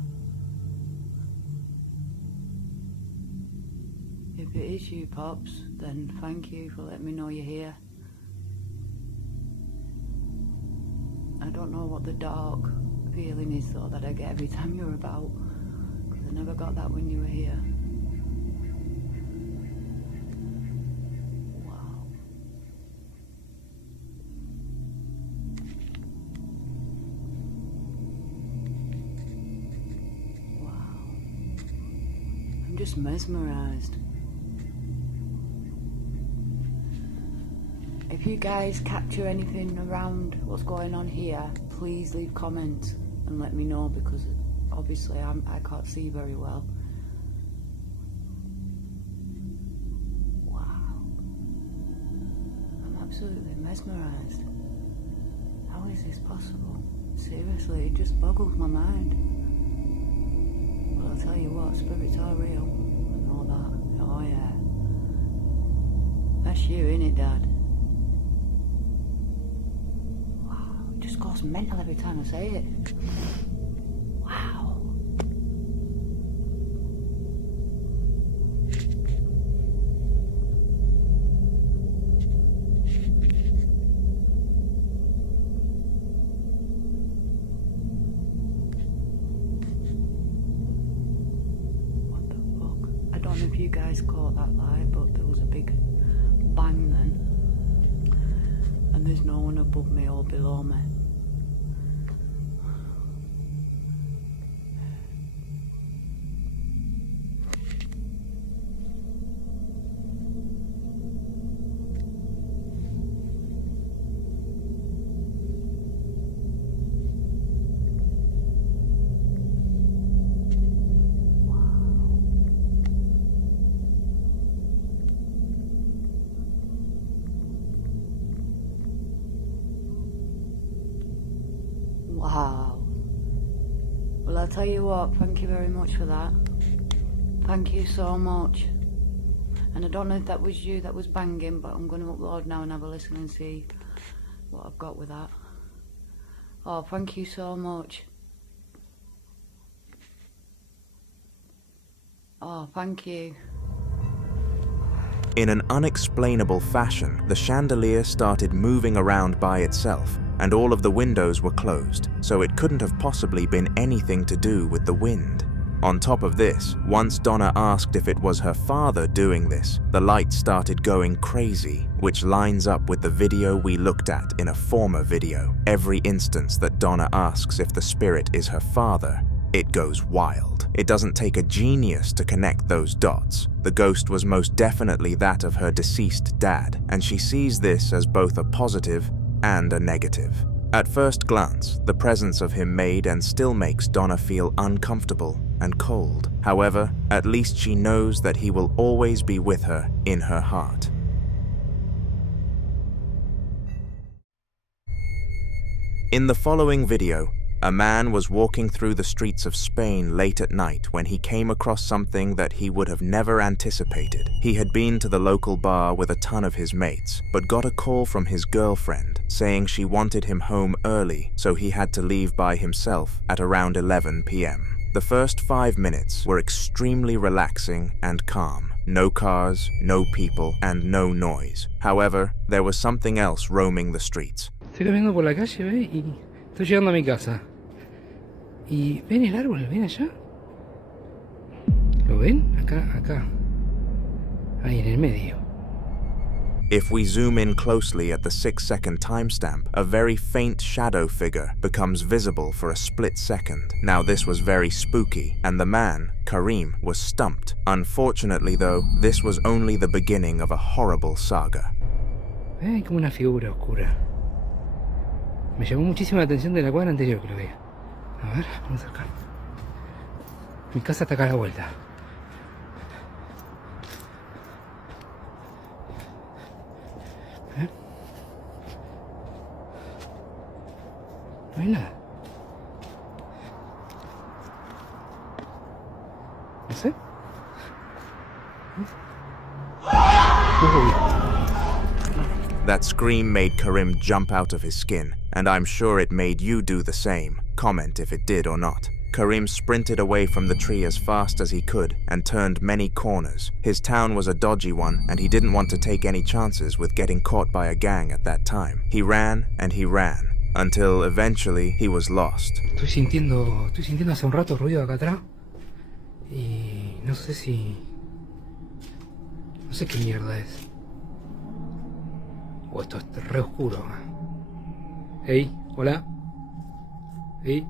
If it is you, Pops, then thank you for letting me know you're here. I don't know what the dark feeling is though that I get every time you're about, because I never got that when you were here. Wow. Wow. I'm just mesmerized. If you guys capture anything around what's going on here, please leave comments and let me know, because obviously I can't see very well. Wow. I'm absolutely mesmerised. How is this possible? Seriously, it just boggles my mind. Well, I'll tell you what, spirits are real and all that. Oh yeah. That's you, innit, Dad? Just goes mental every time I say it. Wow. What the fuck? I don't know if you guys caught that light, but there was a big bang then. And there's no one above me or below me. Wow. Well, I'll tell you what, thank you very much for that. Thank you so much. And I don't know if that was you that was banging, but I'm going to upload now and have a listen and see what I've got with that. Oh, thank you so much. Oh, thank you. In an unexplainable fashion, the chandelier started moving around by itself, and all of the windows were closed, so it couldn't have possibly been anything to do with the wind. On top of this, once Donna asked if it was her father doing this, the light started going crazy, which lines up with the video we looked at in a former video. Every instance that Donna asks if the spirit is her father, it goes wild. It doesn't take a genius to connect those dots. The ghost was most definitely that of her deceased dad, and she sees this as both a positive and a negative. At first glance, the presence of him made and still makes Donna feel uncomfortable and cold. However, at least she knows that he will always be with her in her heart. In the following video, a man was walking through the streets of Spain late at night when he came across something that he would have never anticipated. He had been to the local bar with a ton of his mates, but got a call from his girlfriend saying she wanted him home early, so he had to leave by himself at around 11 p.m. The first 5 minutes were extremely relaxing and calm. No cars, no people, and no noise. However, there was something else roaming the streets. Estoy caminando por la calle, ¿ve? Y estoy llegando a mi casa. Y ven el árbol, ven allá. ¿Lo ven? Acá. Ahí en el medio. If we zoom in closely at the 6-second timestamp, a very faint shadow figure becomes visible for a split second. Now this was very spooky, and the man, Karim, was stumped. Unfortunately though, this was only the beginning of a horrible saga. Hay como una figura oscura. Me llamó muchísimo la atención de la cuadra anterior que lo veía. A ver, vamos acá. Mi casa está acá a la vuelta. No hay nada. No sé. That scream made Karim jump out of his skin, and I'm sure it made you do the same. Comment if it did or not. Karim sprinted away from the tree as fast as he could and turned many corners. His town was a dodgy one, and he didn't want to take any chances with getting caught by a gang at that time. He ran and he ran, until eventually he was lost. Estoy sintiendo hace un rato ruido acá atrás. Y no sé qué mierda es. Oh, esto es re oscuro. Hey, hola. Hey.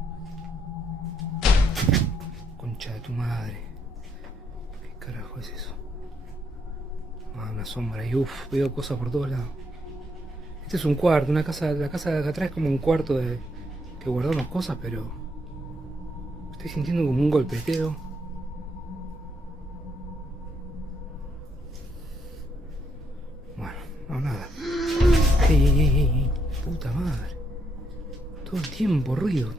Concha de tu madre. ¿Qué carajo es eso? Ah, una sombra y veo cosas por todos lados. Este es un cuarto, la casa de acá atrás es como un cuarto que guardamos cosas, pero estoy sintiendo como un golpeteo. Bueno, no, nada. Ey, puta madre. Todo el tiempo ruido.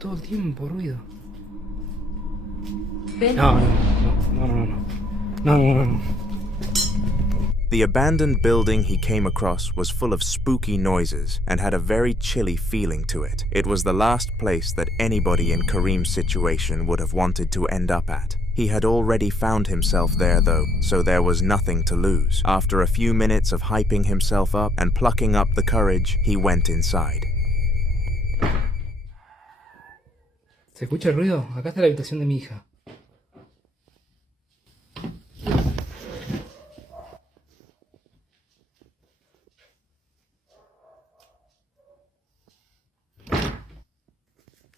No. The abandoned building he came across was full of spooky noises and had a very chilly feeling to it. It was the last place that anybody in Karim's situation would have wanted to end up at. He had already found himself there though, so there was nothing to lose. After a few minutes of hyping himself up and plucking up the courage, he went inside. ¿Se escucha el ruido? Acá está la habitación de mi hija.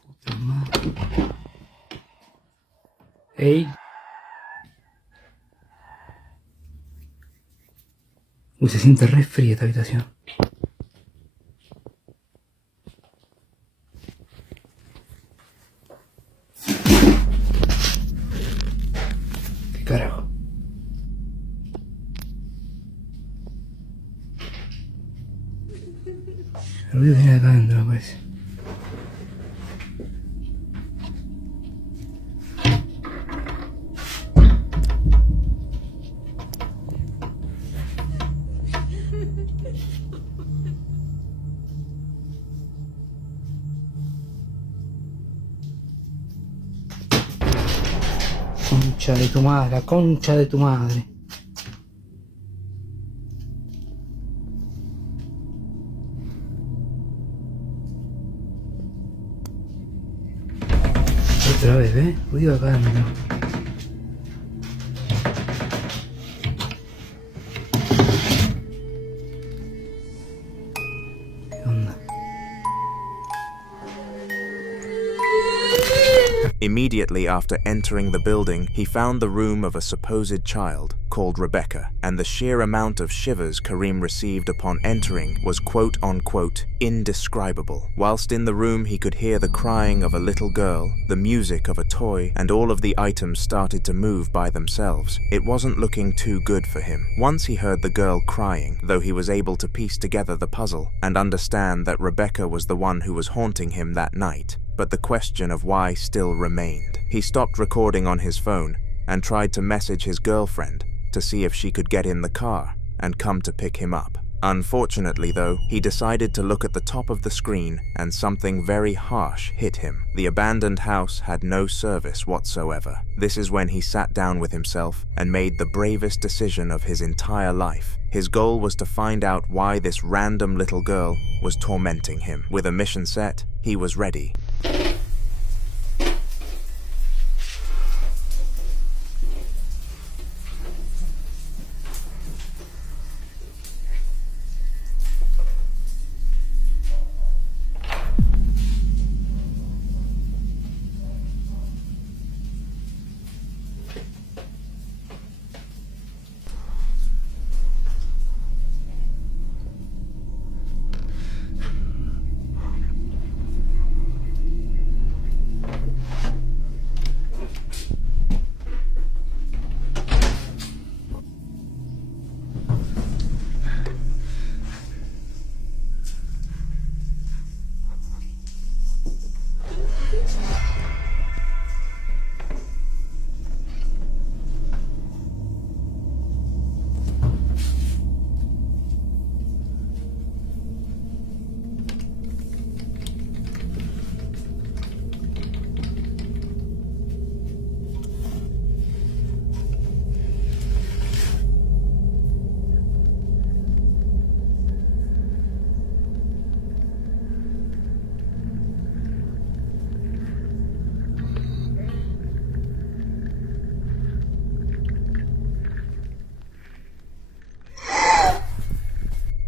Puta madre. Ey. Uy, se siente re fría esta habitación. ¿Qué carajo? El ruido viene de acá adentro, me parece. concha de tu madre, la concha de tu madre. Otra vez, ¿eh? Ruido acá de nuevo. ¿Qué onda? Immediately after entering the building, he found the room of a supposed child called Rebecca, and the sheer amount of shivers Kareem received upon entering was quote-unquote indescribable. Whilst in the room, he could hear the crying of a little girl, the music of a toy, and all of the items started to move by themselves. It wasn't looking too good for him. Once he heard the girl crying, though he was able to piece together the puzzle and understand that Rebecca was the one who was haunting him that night. But the question of why still remained. He stopped recording on his phone and tried to message his girlfriend to see if she could get in the car and come to pick him up. Unfortunately though, he decided to look at the top of the screen and something very harsh hit him. The abandoned house had no service whatsoever. This is when he sat down with himself and made the bravest decision of his entire life. His goal was to find out why this random little girl was tormenting him. With a mission set, he was ready.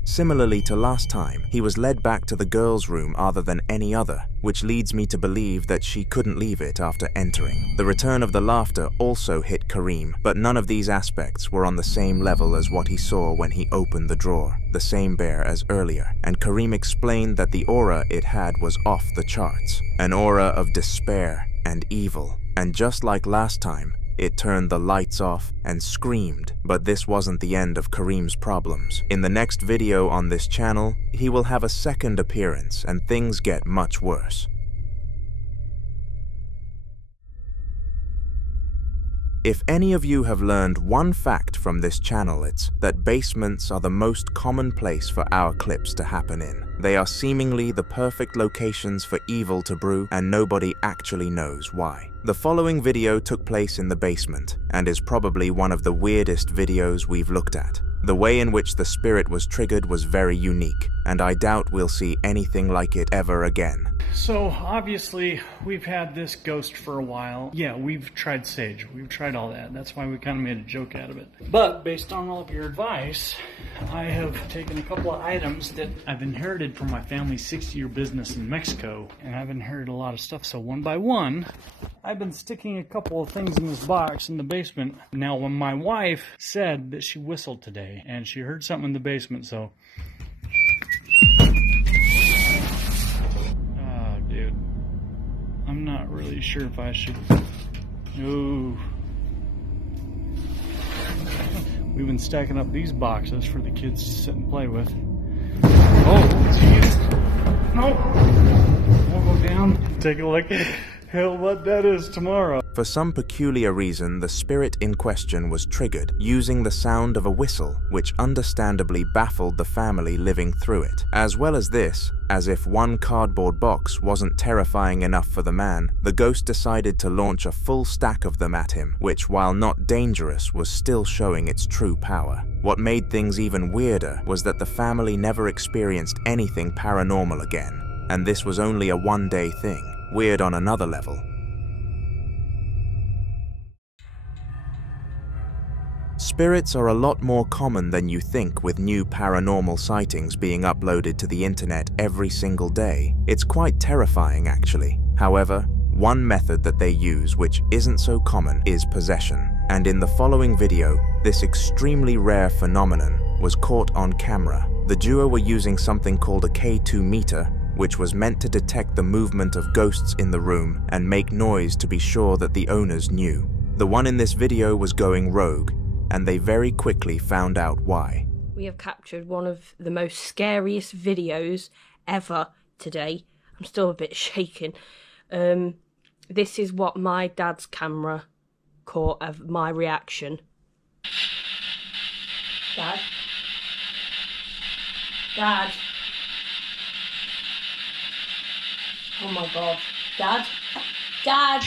Similarly to last time, he was led back to the girl's room other than any other, which leads me to believe that she couldn't leave it after entering. The return of the laughter also hit Kareem, but none of these aspects were on the same level as what he saw when he opened the drawer, the same bear as earlier, and Kareem explained that the aura it had was off the charts, an aura of despair and evil, and just like last time, it turned the lights off and screamed, but this wasn't the end of Kareem's problems. In the next video on this channel, he will have a second appearance and things get much worse. If any of you have learned one fact from this channel, it's that basements are the most common place for our clips to happen in. They are seemingly the perfect locations for evil to brew, and nobody actually knows why. The following video took place in the basement, and is probably one of the weirdest videos we've looked at. The way in which the spirit was triggered was very unique, and I doubt we'll see anything like it ever again. So, obviously, we've had this ghost for a while. Yeah, we've tried sage. We've tried all that. That's why we kind of made a joke out of it. But, based on all of your advice, I have taken a couple of items that I've inherited from my family's 60-year business in Mexico. And I've inherited a lot of stuff, so one by one, I've been sticking a couple of things in this box in the basement. Now, when my wife said that she whistled today, and she heard something in the basement, so... Dude, I'm not really sure if I should... Ooh. We've been stacking up these boxes for the kids to sit and play with. Oh, geez. No. We'll go down, take a look. hell what that is tomorrow. For some peculiar reason, the spirit in question was triggered using the sound of a whistle, which understandably baffled the family living through it. As well as this, as if one cardboard box wasn't terrifying enough for the man, the ghost decided to launch a full stack of them at him, which, while not dangerous, was still showing its true power. What made things even weirder was that the family never experienced anything paranormal again, and this was only a one-day thing. Weird on another level. Spirits are a lot more common than you think, with new paranormal sightings being uploaded to the internet every single day. It's quite terrifying, actually. However, one method that they use, which isn't so common, is possession. And in the following video, this extremely rare phenomenon was caught on camera. The duo were using something called a K2 meter, which was meant to detect the movement of ghosts in the room and make noise to be sure that the owners knew. The one in this video was going rogue, and they very quickly found out why. We have captured one of the most scariest videos ever today. I'm still a bit shaken. This is what my dad's camera caught of my reaction. Dad? Dad? Oh my god. Dad? Dad!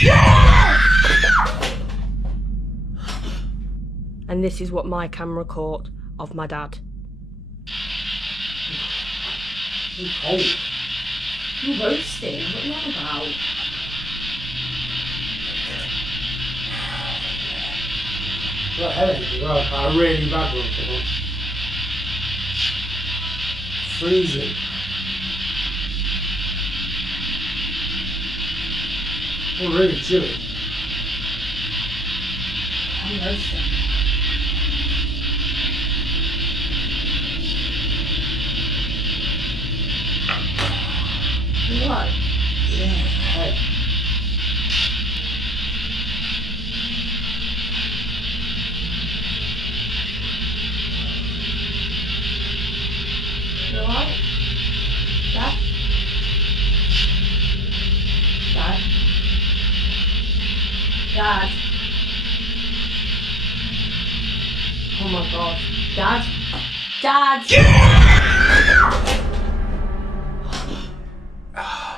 And this is what my camera caught of my dad. You cold. You roasting? What are you on about? Got headache as well, a really bad one for once. Freezing. Oh, really chilly. I'm roasting. What? Yeah, head. You alright? Dad? Dad? Dad? Oh my god. Dad? Dad!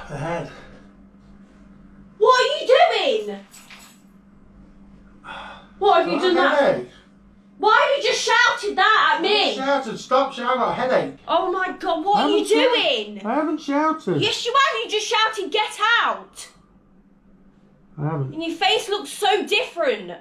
The head. What are you doing? What have you done that? Headache. Why have you just shouted that at me? I shouted, stop shouting, I got a headache. Oh my god, what are you doing? I haven't shouted. Yes you have, you just shouted get out. I haven't. And your face looks so different.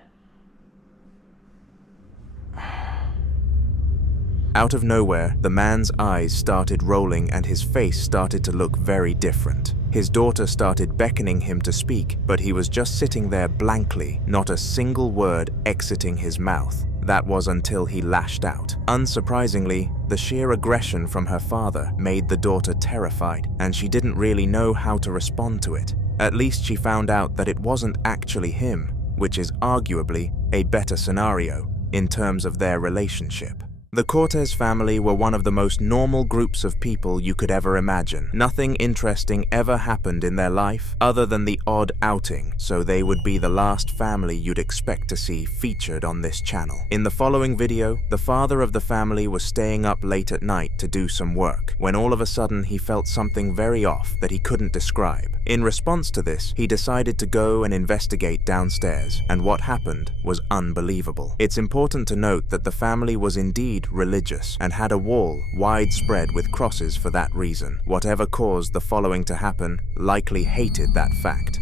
Out of nowhere, the man's eyes started rolling and his face started to look very different. His daughter started beckoning him to speak, but he was just sitting there blankly, not a single word exiting his mouth. That was until he lashed out. Unsurprisingly, the sheer aggression from her father made the daughter terrified, and she didn't really know how to respond to it. At least she found out that it wasn't actually him, which is arguably a better scenario in terms of their relationship. The Cortez family were one of the most normal groups of people you could ever imagine. Nothing interesting ever happened in their life other than the odd outing, so they would be the last family you'd expect to see featured on this channel. In the following video, the father of the family was staying up late at night to do some work, when all of a sudden he felt something very off that he couldn't describe. In response to this, he decided to go and investigate downstairs, and what happened was unbelievable. It's important to note that the family was indeed religious and had a wall widespread with crosses for that reason. Whatever caused the following to happen likely hated that fact.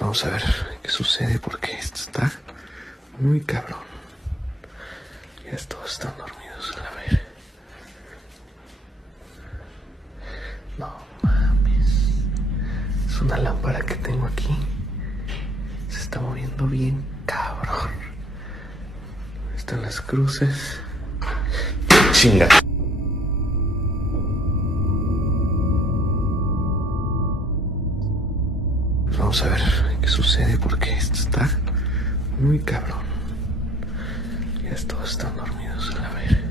Vamos a ver qué sucede porque esto está muy cabrón. Ya todos están dormidos a la ver. No mames. Es una lámpara que tengo aquí. Se está moviendo bien cabrón. Están las cruces. Chinga. Vamos a ver qué sucede porque esto está muy cabrón. Ya todos están dormidos a la ver.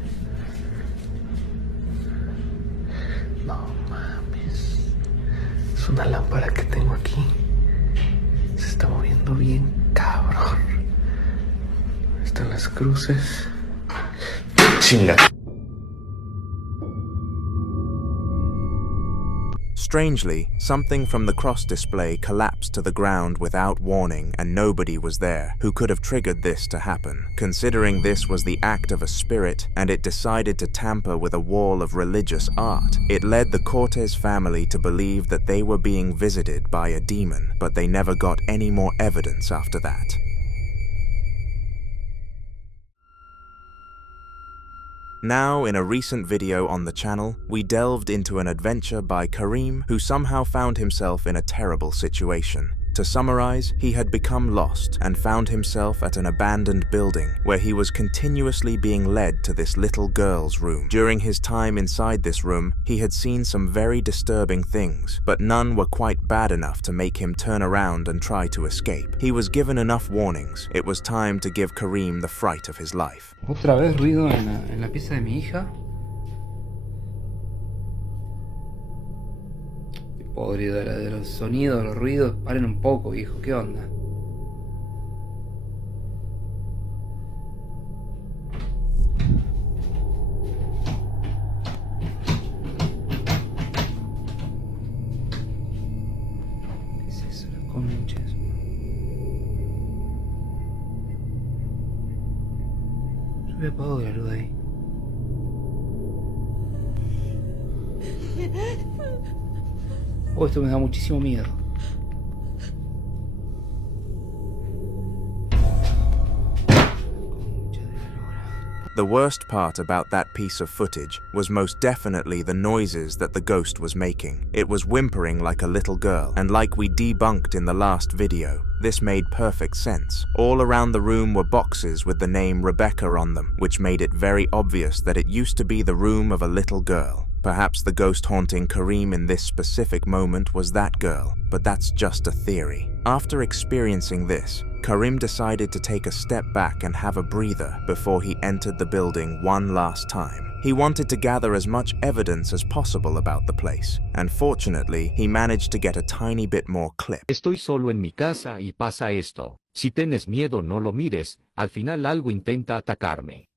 No Es una lámpara que tengo aquí. Se está moviendo bien, cabrón. Están las cruces. Chinga. Strangely, something from the cross display collapsed to the ground without warning, and nobody was there who could have triggered this to happen. Considering this was the act of a spirit and it decided to tamper with a wall of religious art, it led the Cortez family to believe that they were being visited by a demon, but they never got any more evidence after that. Now, in a recent video on the channel, we delved into an adventure by Karim, who somehow found himself in a terrible situation. To summarize, he had become lost and found himself at an abandoned building where he was continuously being led to this little girl's room. During his time inside this room, he had seen some very disturbing things, but none were quite bad enough to make him turn around and try to escape. He was given enough warnings. It was time to give Karim the fright of his life. Otra vez ruido en la pieza de mi hija. Podrido de los sonidos, los ruidos. Paren un poco, hijo, ¿qué onda? ¿Qué es eso? La concha de su madre. Yo había apagado la luz ahí. Oh, esto me da muchísimo miedo. The worst part about that piece of footage was most definitely the noises that the ghost was making. It was whimpering like a little girl, and like we debunked in the last video, this made perfect sense. All around the room were boxes with the name Rebecca on them, which made it very obvious that it used to be the room of a little girl. Perhaps the ghost haunting Karim in this specific moment was that girl, but that's just a theory. After experiencing this, Karim decided to take a step back and have a breather before he entered the building one last time. He wanted to gather as much evidence as possible about the place, and fortunately, he managed to get a tiny bit more clip. Estoy solo en mi casa y pasa esto. Si tienes miedo no lo mires, al final algo intenta atacarme.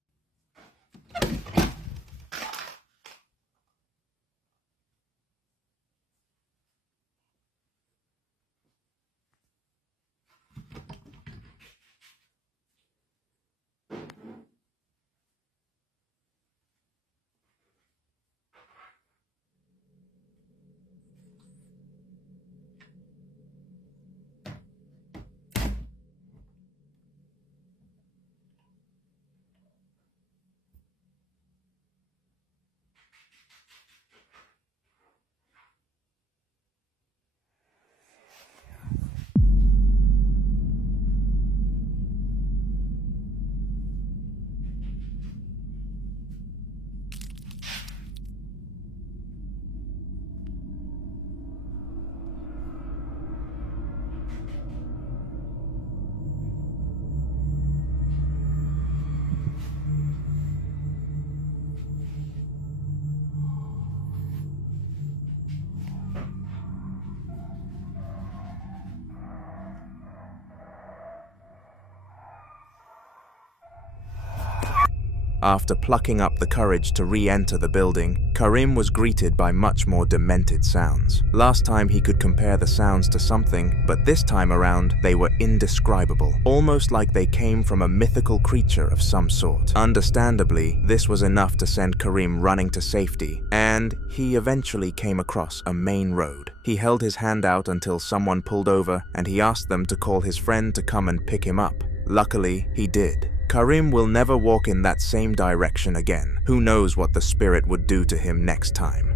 After plucking up the courage to re-enter the building, Karim was greeted by much more demented sounds. Last time he could compare the sounds to something, but this time around they were indescribable, almost like they came from a mythical creature of some sort. Understandably, this was enough to send Karim running to safety, and he eventually came across a main road. He held his hand out until someone pulled over, and he asked them to call his friend to come and pick him up. Luckily, he did. Karim will never walk in that same direction again. Who knows what the spirit would do to him next time.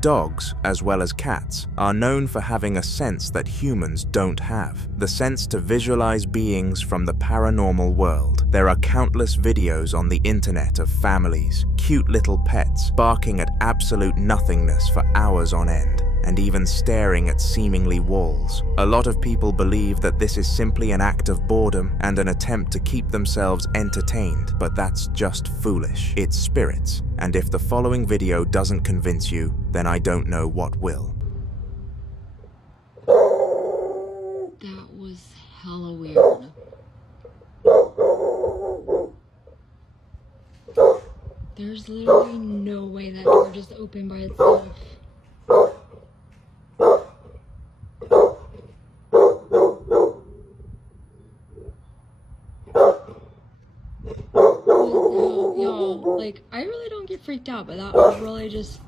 Dogs, as well as cats, are known for having a sense that humans don't have. The sense to visualize beings from the paranormal world. There are countless videos on the internet of families, cute little pets, barking at absolute nothingness for hours on end. and even staring at seemingly walls. A lot of people believe that this is simply an act of boredom and an attempt to keep themselves entertained, but that's just foolish. It's spirits, and if the following video doesn't convince you, then I don't know what will. That was hella weird. There's literally no way that door just opened by itself. Y'all, like, I really don't get freaked out, but that was really just...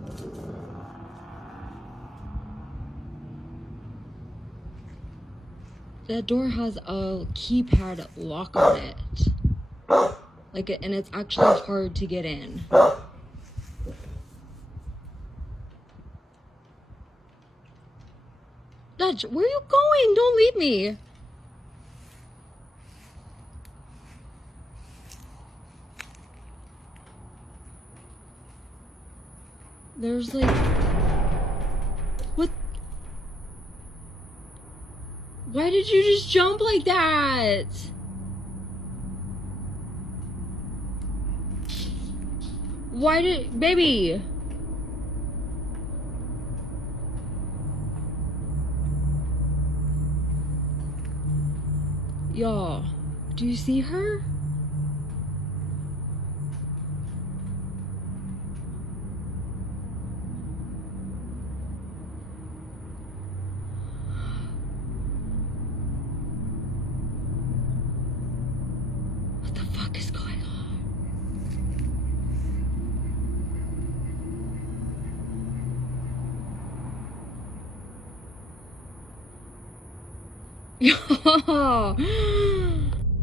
That door has a keypad lock on it. Like, and it's actually hard to get in. Dutch, where are you going? Don't leave me. There's like... What? Why did you just jump like that? Why did... Baby! Y'all, do you see her? What the fuck is going on?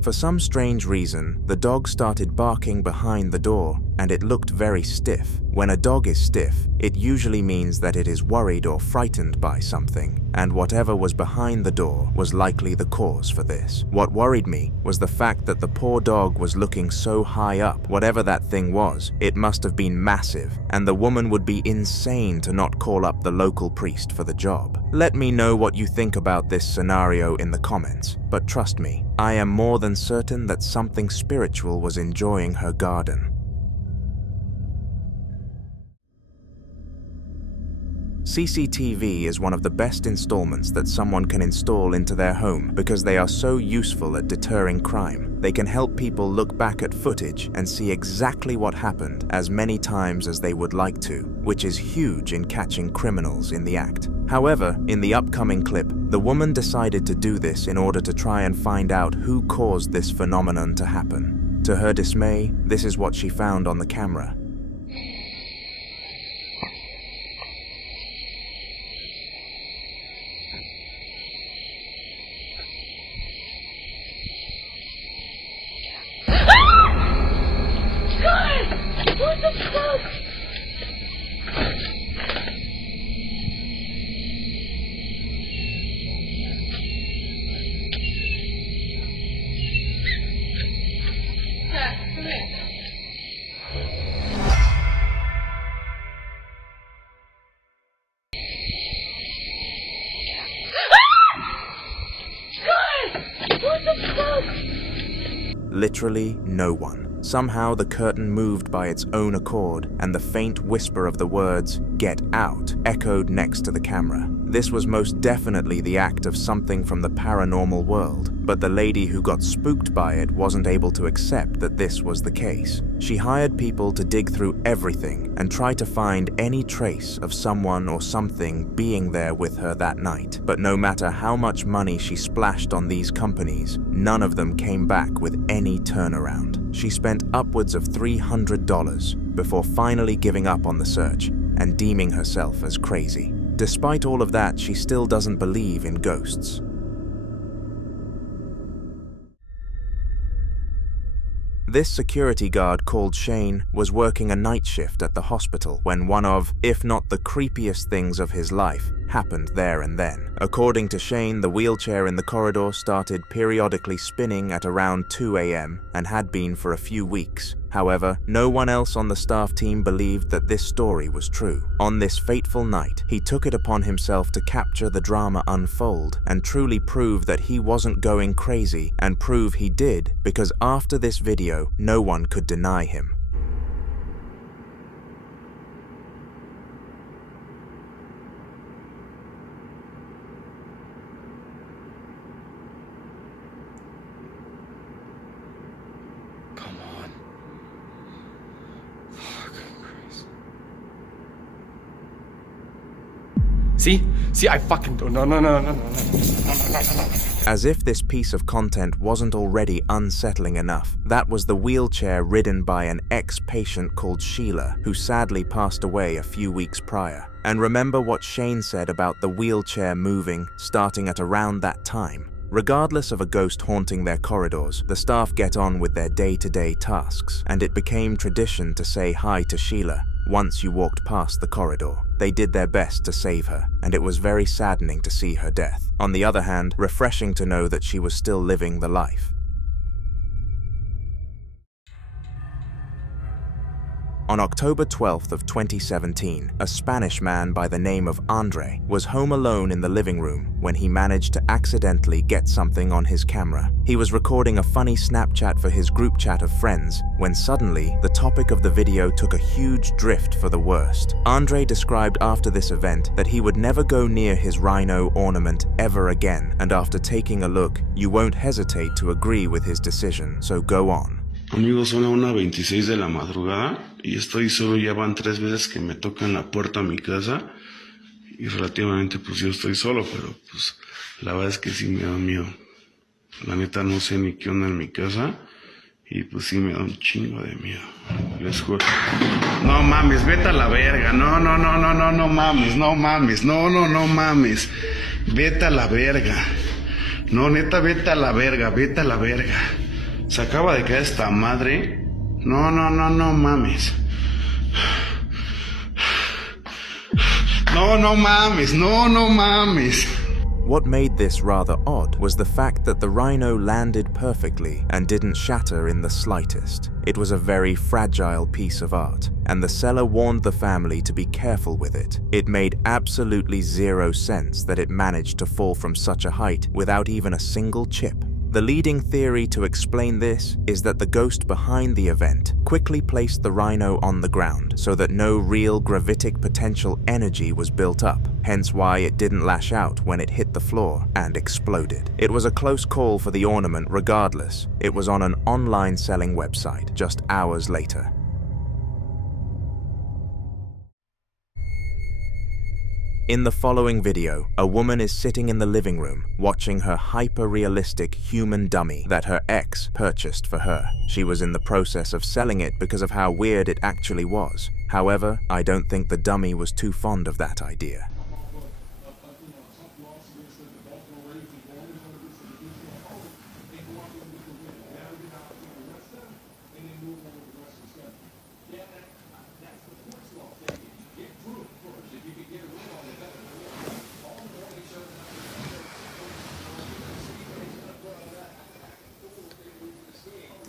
For some strange reason, the dog started barking behind the door, and it looked very stiff. When a dog is stiff, it usually means that it is worried or frightened by something, and whatever was behind the door was likely the cause for this. What worried me was the fact that the poor dog was looking so high up. Whatever that thing was, it must have been massive, and the woman would be insane to not call up the local priest for the job. Let me know what you think about this scenario in the comments, but trust me, I am more than certain that something spiritual was enjoying her garden. CCTV is one of the best installments that someone can install into their home because they are so useful at deterring crime. They can help people look back at footage and see exactly what happened as many times as they would like to, which is huge in catching criminals in the act. However, in the upcoming clip, the woman decided to do this in order to try and find out who caused this phenomenon to happen. To her dismay, this is what she found on the camera. What the fuck? What the fuck? Literally no one. Somehow the curtain moved by its own accord, and the faint whisper of the words, "Get out," echoed next to the camera. This was most definitely the act of something from the paranormal world, but the lady who got spooked by it wasn't able to accept that this was the case. She hired people to dig through everything and try to find any trace of someone or something being there with her that night. But no matter how much money she splashed on these companies, none of them came back with any turnaround. She spent upwards of $300 before finally giving up on the search and deeming herself as crazy. Despite all of that, she still doesn't believe in ghosts. This security guard called Shane was working a night shift at the hospital when one of, if not the creepiest things of his life, happened there and then. According to Shane, the wheelchair in the corridor started periodically spinning at around 2 a.m. and had been for a few weeks. However, no one else on the staff team believed that this story was true. On this fateful night, he took it upon himself to capture the drama unfold and truly prove that he wasn't going crazy, and prove he did, because after this video, no one could deny him. See, I fucking do. No. As if this piece of content wasn't already unsettling enough, that was the wheelchair ridden by an ex-patient called Sheila, who sadly passed away a few weeks prior. And remember what Shane said about the wheelchair moving, starting at around that time. Regardless of a ghost haunting their corridors, the staff get on with their day-to-day tasks, and it became tradition to say hi to Sheila once you walked past the corridor. They did their best to save her, and it was very saddening to see her death. On the other hand, refreshing to know that she was still living the life. On October 12th of 2017, a Spanish man by the name of Andre was home alone in the living room when he managed to accidentally get something on his camera. He was recording a funny Snapchat for his group chat of friends when suddenly the topic of the video took a huge drift for the worst. Andre described after this event that he would never go near his rhino ornament ever again, and after taking a look, you won't hesitate to agree with his decision, so go on. Amigos, son a 1:26 de la madrugada y estoy solo, ya van 3 veces que me tocan la puerta a mi casa y relativamente pues yo estoy solo, pero pues la verdad es que sí me da miedo. La neta no sé ni qué onda en mi casa y pues sí me da un chingo de miedo. Les juro. No mames, vete a la verga. No mames, no mames. Vete a la verga. No, neta, vete a la verga. Se acaba de caer esta madre. No mames. No mames. What made this rather odd was the fact that the rhino landed perfectly and didn't shatter in the slightest. It was a very fragile piece of art, and the seller warned the family to be careful with it. It made absolutely zero sense that it managed to fall from such a height without even a single chip. The leading theory to explain this is that the ghost behind the event quickly placed the rhino on the ground so that no real gravitic potential energy was built up, hence why it didn't lash out when it hit the floor and exploded. It was a close call for the ornament regardless. It was on an online selling website just hours later. In the following video, a woman is sitting in the living room watching her hyper-realistic human dummy that her ex purchased for her. She was in the process of selling it because of how weird it actually was. However, I don't think the dummy was too fond of that idea.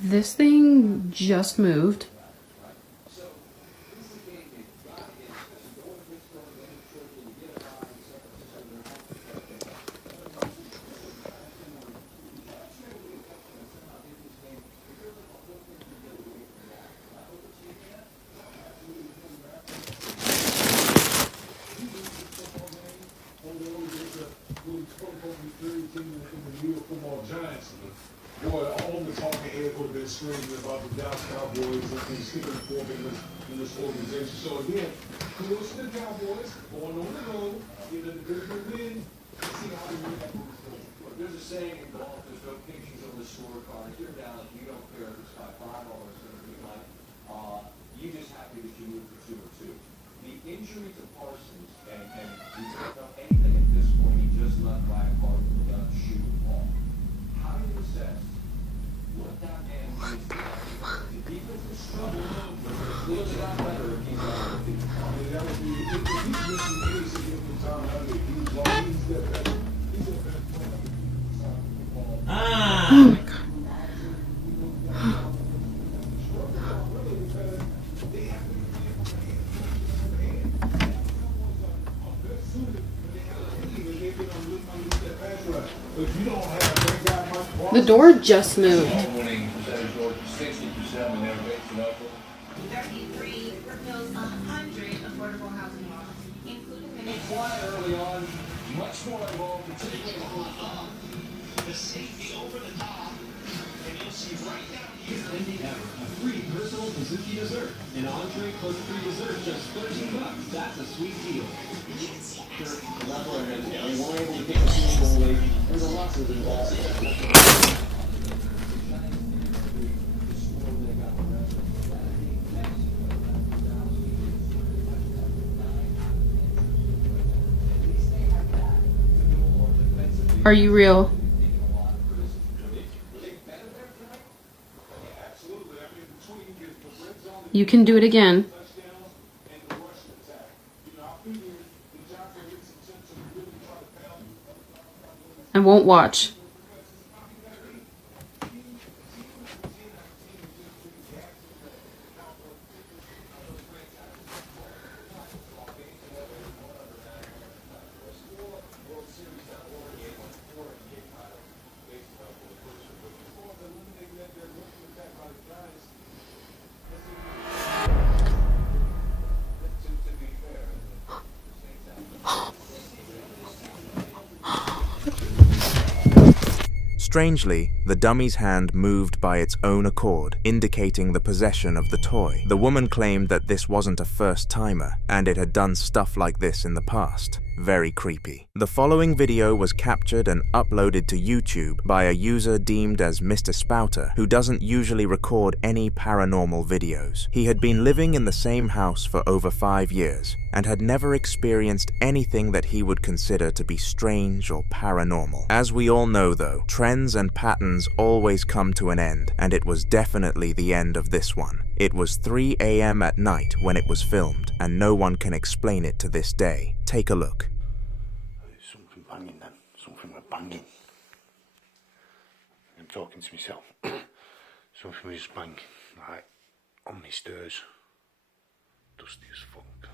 This thing just moved. Boy, all the talking heads would have been screaming about the Dallas Cowboys and the sticking form in this organization. So again, kudos to the Cowboys going on the road, getting a good win. Let's see how they win that move forward. There's a saying in golf, there's no pictures on the scorecard. If you're down, you don't care if it's by 5 or it's going to be like, you just happy that you moved for 2 or 2. The injury to Parsons, and he's not done anything at this point, he just left by a car without shoe off. How do you assess what that man is doing? The defense is struggling, but they're clearly not better if he's on the field. I mean, that would be, if he's missing any significant time, I mean, he's that better. He's a better player. Oh my God. The door just moved. Much more involved, particularly the safety over the top, and you'll see right down here. A free personal Suzuki dessert, an entree plus free dessert, just $13. That's a sweet deal. Sure, level and we weren't able to take the fuel away. There's a lot of involved. Are you real? You can do it again. I won't watch. Strangely, the dummy's hand moved by its own accord, indicating the possession of the toy. The woman claimed that this wasn't a first-timer, and it had done stuff like this in the past. Very creepy. The following video was captured and uploaded to YouTube by a user deemed as Mr. Spouter, who doesn't usually record any paranormal videos. He had been living in the same house for over 5 years, and had never experienced anything that he would consider to be strange or paranormal. As we all know though, trends and patterns always come to an end, and it was definitely the end of this one. It was 3 a.m. at night when it was filmed, and no one can explain it to this day. Take a look. Something banging then. Something was banging. I'm talking to myself. Something was banging, like, on my stairs. Dusty as fuck.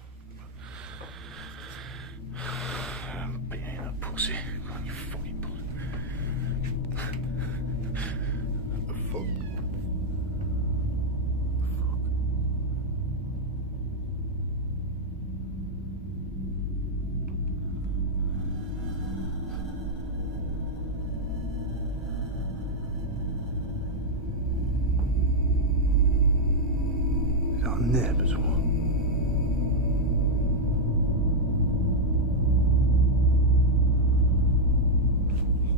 I'm being a pussy. Go on, you fucking pussy. The fuck? Is that a nib as well?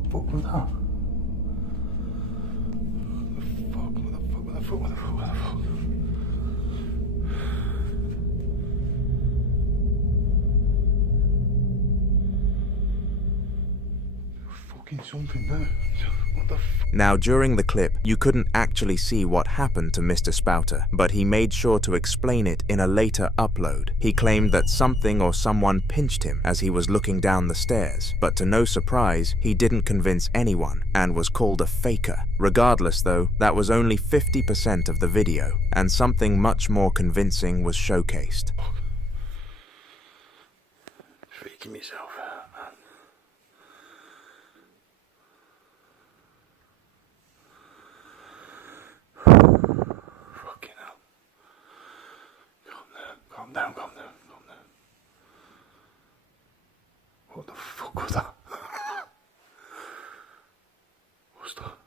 What was that? What the fuck? Fucking something there. What the fuck? Now, during the clip, you couldn't actually see what happened to Mr. Spouter, but he made sure to explain it in a later upload. He claimed that something or someone pinched him as he was looking down the stairs, but to no surprise, he didn't convince anyone and was called a faker. Regardless though, that was only 50% of the video, and something much more convincing was showcased. Freaking myself out, man. Fucking hell. Calm down. What the fuck was that? What's that?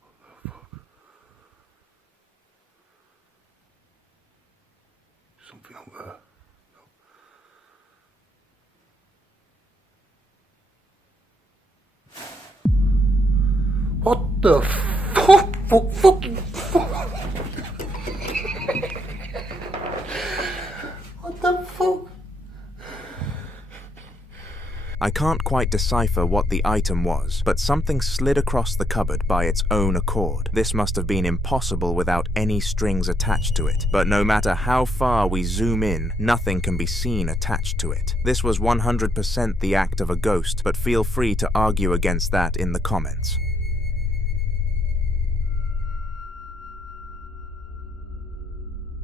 What the fuck? Something up there. What the fuck? What the fuck? I can't quite decipher what the item was, but something slid across the cupboard by its own accord. This must have been impossible without any strings attached to it, but no matter how far we zoom in, nothing can be seen attached to it. This was 100% the act of a ghost, but feel free to argue against that in the comments.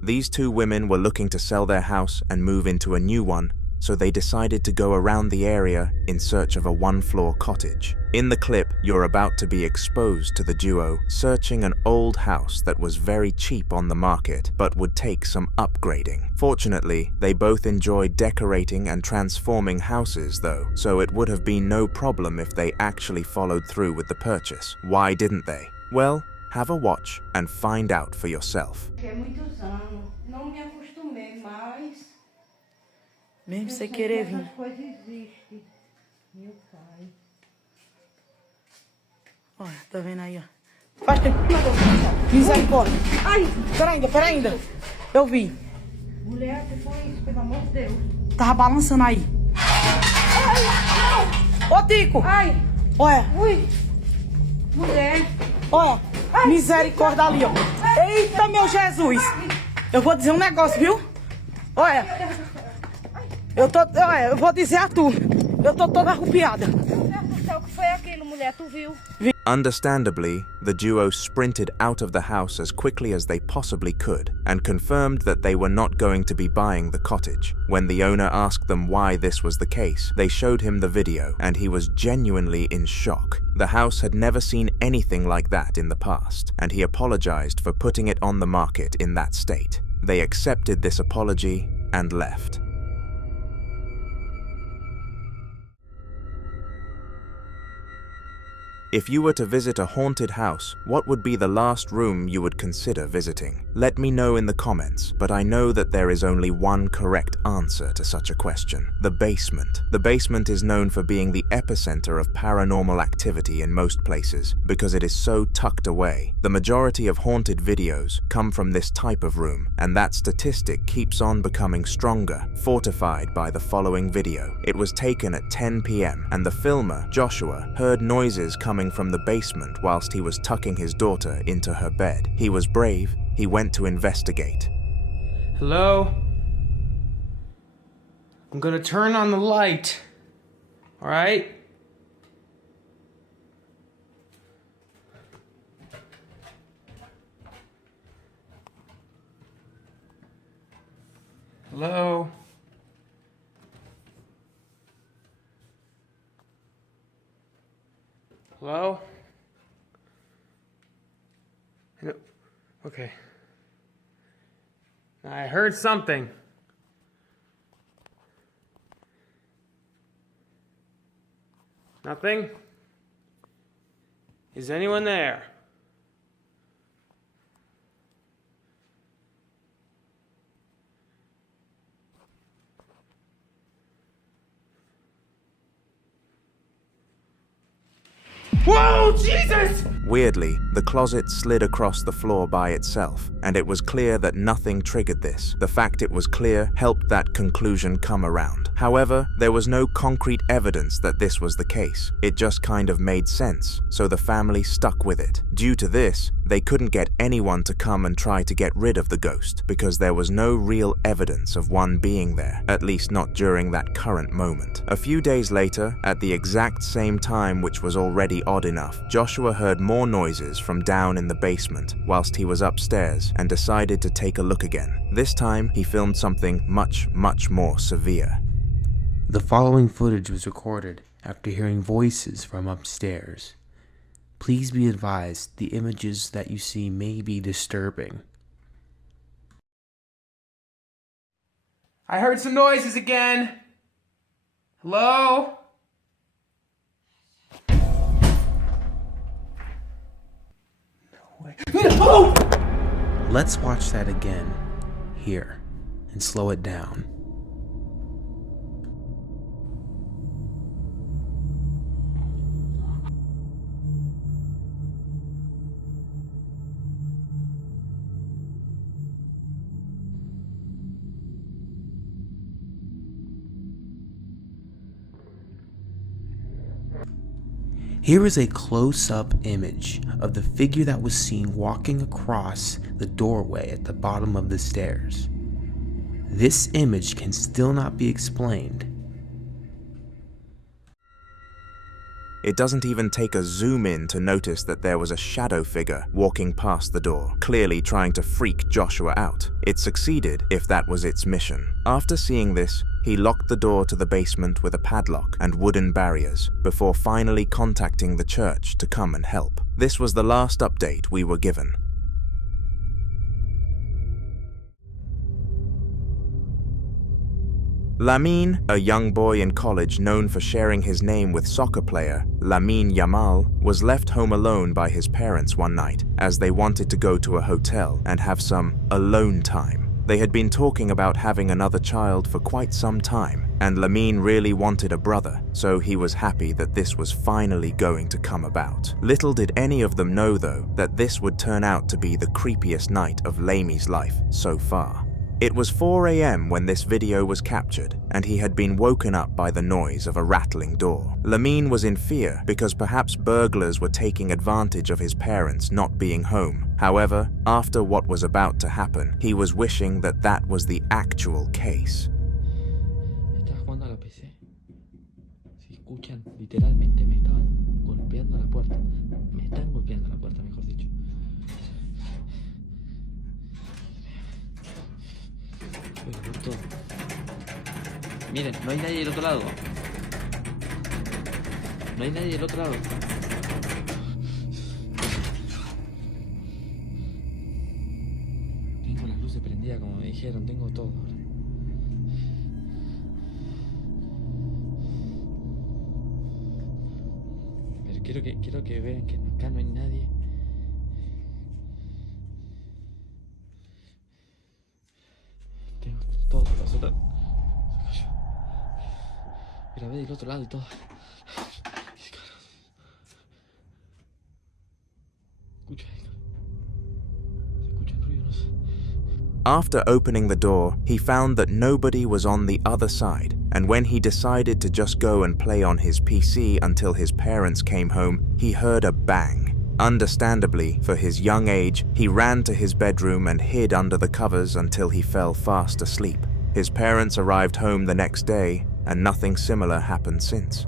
These two women were looking to sell their house and move into a new one, so they decided to go around the area in search of a one-floor cottage. In the clip, you're about to be exposed to the duo searching an old house that was very cheap on the market but would take some upgrading. Fortunately, they both enjoyed decorating and transforming houses though, so it would have been no problem if they actually followed through with the purchase. Why didn't they? Well, have a watch and find out for yourself. Mesmo sem querer vir. Olha, tá vendo aí, ó. Faz tempo. Misericórdia. Ai, pera ainda. Eu vi. Mulher, que foi isso, pelo amor de Deus? Tava balançando aí. Ai, ô, Tico. Ai. Olha. Ui. Mulher. Olha. Ai, misericórdia ali, ó. Eita, meu Jesus. Eu vou dizer um negócio, viu? Olha. Eu vou dizer a tu. Eu tô toda arrupiada. O que foi aquilo, mulher? Tu viu? Understandably, the duo sprinted out of the house as quickly as they possibly could and confirmed that they were not going to be buying the cottage. When the owner asked them why this was the case, they showed him the video and he was genuinely in shock. The house had never seen anything like that in the past, and he apologized for putting it on the market in that state. They accepted this apology and left. If you were to visit a haunted house, what would be the last room you would consider visiting? Let me know in the comments, but I know that there is only one correct answer to such a question: the basement. The basement is known for being the epicenter of paranormal activity in most places because it is so tucked away. The majority of haunted videos come from this type of room, and that statistic keeps on becoming stronger, fortified by the following video. It was taken at 10 p.m. and the filmer, Joshua, heard noises coming from the basement whilst he was tucking his daughter into her bed. He was brave. He went to investigate. Hello? I'm gonna turn on the light. All right? Hello? Hello? Okay. I heard something. Nothing? Is anyone there? Whoa, Jesus! Weirdly, the closet slid across the floor by itself, and it was clear that nothing triggered this. The fact it was clear helped that conclusion come around. However, there was no concrete evidence that this was the case. It just kind of made sense, so the family stuck with it. Due to this, they couldn't get anyone to come and try to get rid of the ghost because there was no real evidence of one being there, at least not during that current moment. A few days later, at the exact same time, which was already odd enough, Joshua heard more noises from down in the basement whilst he was upstairs and decided to take a look again. This time, he filmed something much more severe. The following footage was recorded after hearing voices from upstairs. Please be advised, the images that you see may be disturbing. I heard some noises again. Hello? No way. No! Let's watch that again, here, and slow it down. Here is a close-up image of the figure that was seen walking across the doorway at the bottom of the stairs. This image can still not be explained. It doesn't even take a zoom in to notice that there was a shadow figure walking past the door, clearly trying to freak Joshua out. It succeeded if that was its mission. After seeing this, He locked the door to the basement with a padlock and wooden barriers before finally contacting the church to come and help. This was the last update we were given. Lamine, a young boy in college known for sharing his name with soccer player Lamine Yamal, was left home alone by his parents one night as they wanted to go to a hotel and have some alone time. They had been talking about having another child for quite some time, and Lamine really wanted a brother, so he was happy that this was finally going to come about. Little did any of them know, though, that this would turn out to be the creepiest night of Lamie's life so far. It was 4 a.m. when this video was captured, and he had been woken up by the noise of a rattling door. Lamine was in fear because perhaps burglars were taking advantage of his parents not being home. However, after what was about to happen, he was wishing that that was the actual case. Estaba jugando a la PC. Si escuchan, literalmente me estaban golpeando la puerta. Me están golpeando la puerta, mejor dicho. Todo. Miren, no hay nadie del otro lado. No hay nadie del otro lado. Tengo las luces prendidas como me dijeron, tengo todo ahora. Pero quiero que vean que acá no hay nadie. Tengo todo, absolutamente. Grabé del otro lado y todo. After opening the door, he found that nobody was on the other side, and when he decided to just go and play on his PC until his parents came home, he heard a bang. Understandably, for his young age, he ran to his bedroom and hid under the covers until he fell fast asleep. His parents arrived home the next day, and nothing similar happened since.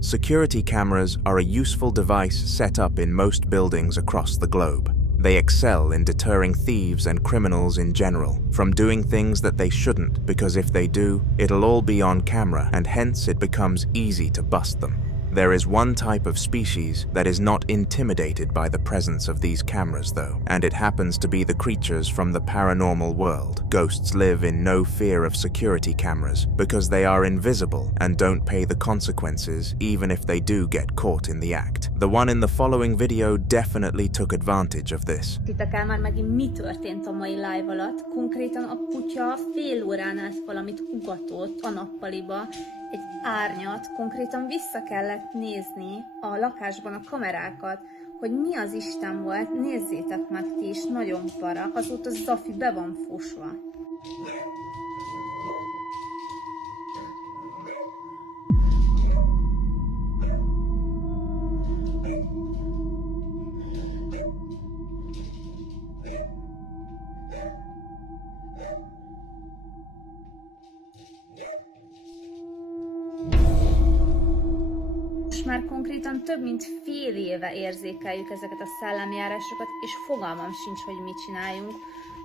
Security cameras are a useful device set up in most buildings across the globe. They excel in deterring thieves and criminals in general from doing things that they shouldn't, because if they do, it'll all be on camera, and hence it becomes easy to bust them. There is one type of species that is not intimidated by the presence of these cameras, though, and it happens to be the creatures from the paranormal world. Ghosts live in no fear of security cameras because they are invisible and don't pay the consequences even if they do get caught in the act. The one in the following video definitely took advantage of this. Titek el már megint mi történt a mai live alatt. Konkrétan a kutya fél órán át valamit ugatott a nappaliba, egy árnyat, konkrétan vissza kellett nézni a lakásban a kamerákat, hogy mi az Isten volt, nézzétek meg ti is, nagyon para, azóta Zafi be van fosva. Már konkrétan több mint fél éve érzékeljük ezeket a szellemjárásokat, és fogalmam sincs, hogy mit csináljunk.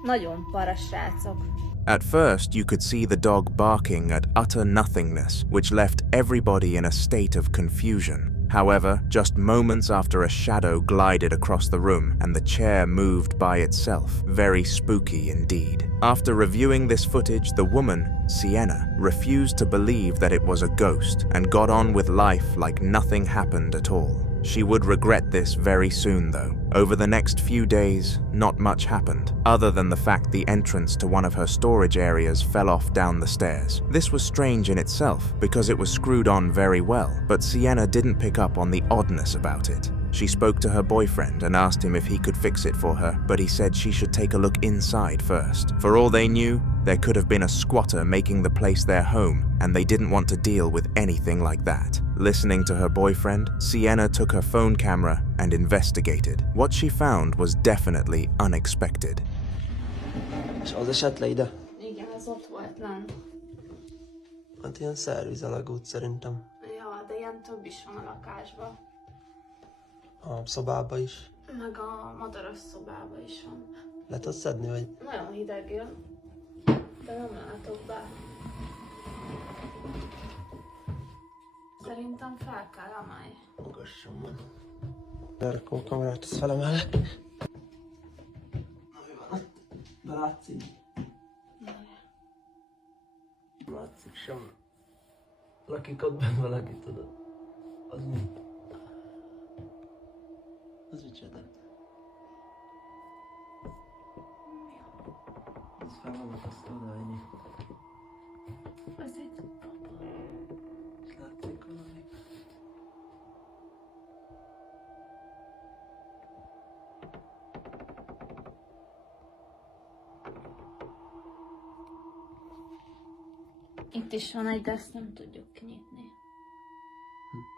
Nagyon para, srácok. At first, you could see the dog barking at utter nothingness, which left everybody in a state of confusion. However, just moments after a shadow glided across the room and the chair moved by itself. Very spooky indeed. After reviewing this footage, the woman, Sienna, refused to believe that it was a ghost and got on with life like nothing happened at all. She would regret this very soon, though. Over the next few days, not much happened, other than the fact the entrance to one of her storage areas fell off down the stairs. This was strange in itself, because it was screwed on very well, but Sienna didn't pick up on the oddness about it. She spoke to her boyfriend and asked him if he could fix it for her, but he said she should take a look inside first. For all they knew, there could have been a squatter making the place their home, and they didn't want to deal with anything like that. Listening to her boyfriend, Sienna took her phone camera and investigated. What she found was definitely unexpected. És az esetleg ide? Igen, az ott volt lent. Hát ilyen szervizelagút szerintem. Ja, de ilyen több is van a lakásban. A szobába is. Meg a madaras szobában is van. Le tudsz szedni, vagy? Nagyon hideg jön, de nem látok be. Szerintem fel kell emelni. Magassan van. Elrakom a kamerát, azt felemelek. Na mi van? Belátszik? Nem látszik semmi. Lakik ott benne valaki, tudod. Az mi? Az micsoda? Ez fel vannak azt odaadni. Ez egy papa. És látszik valami. Itt is van egy, de ezt nem tudjuk kinyitni.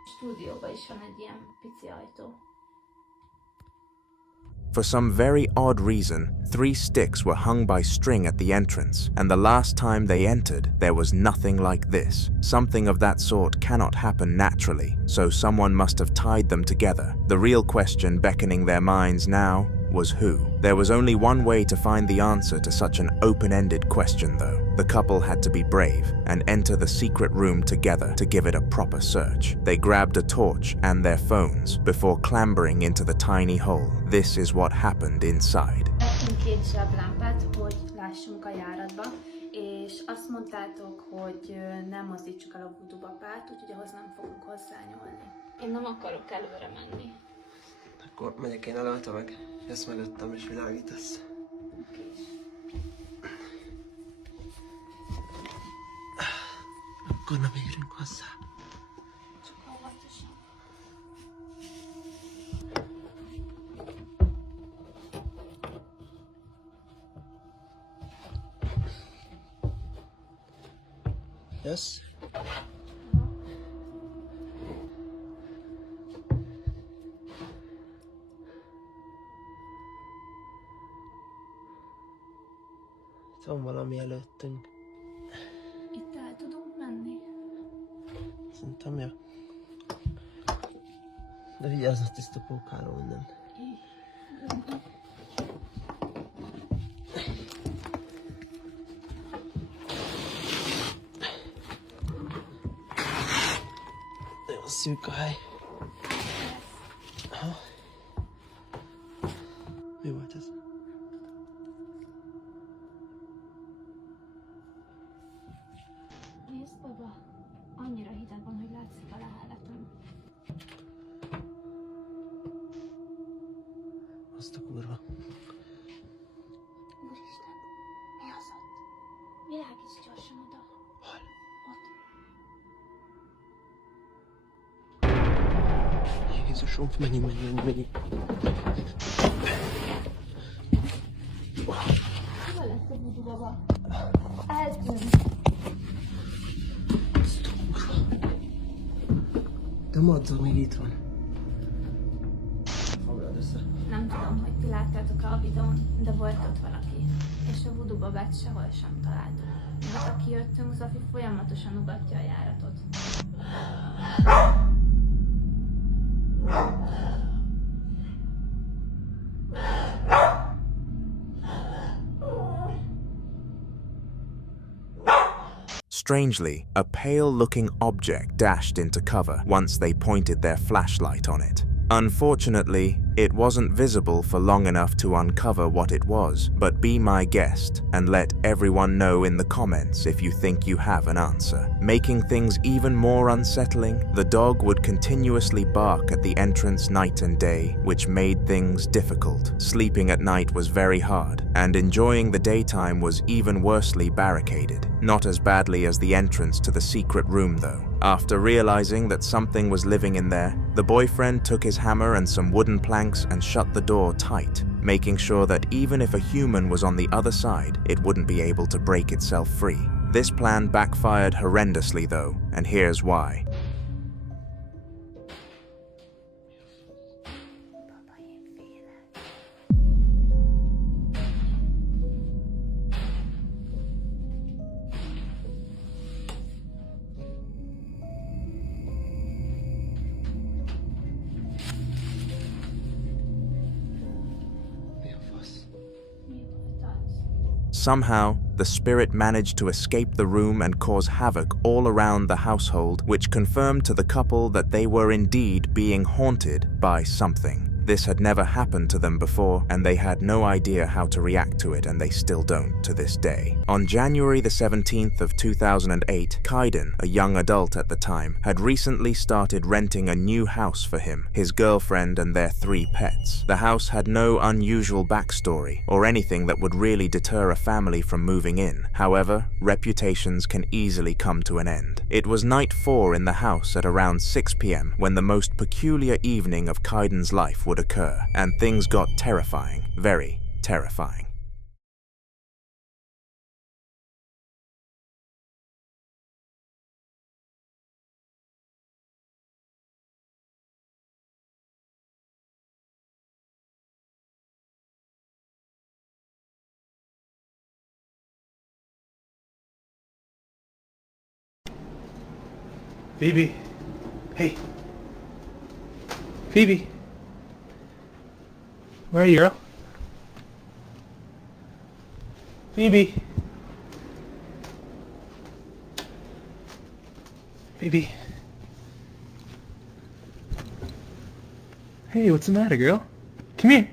A stúdióban is van egy ilyen pici ajtó. For some very odd reason, 3 sticks were hung by string at the entrance, and the last time they entered, there was nothing like this. Something of that sort cannot happen naturally, so someone must have tied them together. The real question beckoning their minds now was who. There was only one way to find the answer to such an open-ended question though. The couple had to be brave and enter the secret room together to give it a proper search. They grabbed a torch and their phones before clambering into the tiny hole. This is what happened inside. Vettünk 2 zseblámpát, hogy lássunk a járatba, és azt mondtátok, hogy nem mozdítsuk el a voodoo papát, úgyhogy ahhoz nem fogunk hozzányúlni. Én nem akarok előre menni. Akkor megyek én előtte meg, ezt mögöttem és világítasz. Akkor nem érünk hozzá. Csak óvatosan. Jössz? Itt van valami előttünk. Itt el tudunk menni? Szerintem jó. De vigyázz a tiszta pókáról minden. Nagyon szűk a hely. Aha. Mi volt ez? Nézd, baba, annyira hideg van, hogy látszik a leheletem. Azt a kurva. Úristen, mi az ott? Világíts gyorsan oda. Hol? Ott. Jézusom, menjünk. Hol lesz a voodoo baba? Eltűnt. De madzag még itt van. Foglald össze. Nem tudom, hogy ti láttátok a videón, de volt ott valaki. És a voodoo babát sehol sem találtuk. Mióta kijöttünk, Zafi folyamatosan ugatja a járatot. Strangely, a pale-looking object dashed into cover once they pointed their flashlight on it. Unfortunately, it wasn't visible for long enough to uncover what it was, but be my guest and let everyone know in the comments if you think you have an answer. Making things even more unsettling, the dog would continuously bark at the entrance night and day, which made things difficult. Sleeping at night was very hard, and enjoying the daytime was even worsely barricaded. Not as badly as the entrance to the secret room though. After realizing that something was living in there, the boyfriend took his hammer and some wooden planks and shut the door tight, making sure that even if a human was on the other side, it wouldn't be able to break itself free. This plan backfired horrendously though, and here's why. Somehow, the spirit managed to escape the room and cause havoc all around the household, which confirmed to the couple that they were indeed being haunted by something. This had never happened to them before, and they had no idea how to react to it, and they still don't to this day. On January the 17th of 2008, Kaiden, a young adult at the time, had recently started renting a new house for him, his girlfriend, and their 3 pets. The house had no unusual backstory, or anything that would really deter a family from moving in. However, reputations can easily come to an end. It was night 4 in the house at around 6 p.m. when the most peculiar evening of Kaiden's life would occur, and things got terrifying, very terrifying. Phoebe. Hey. Phoebe. Where are you, girl? Phoebe. Phoebe. Hey, what's the matter, girl? Come here.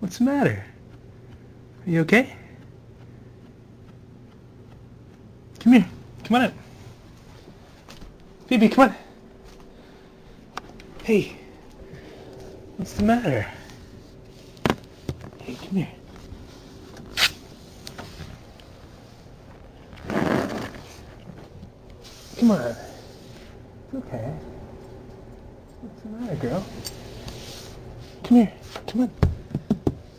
What's the matter? Are you okay? Come here. Come on up. Phoebe, come on. Hey. What's the matter? Hey, come here. Come on. It's okay. What's the matter, girl? Come here. Come on.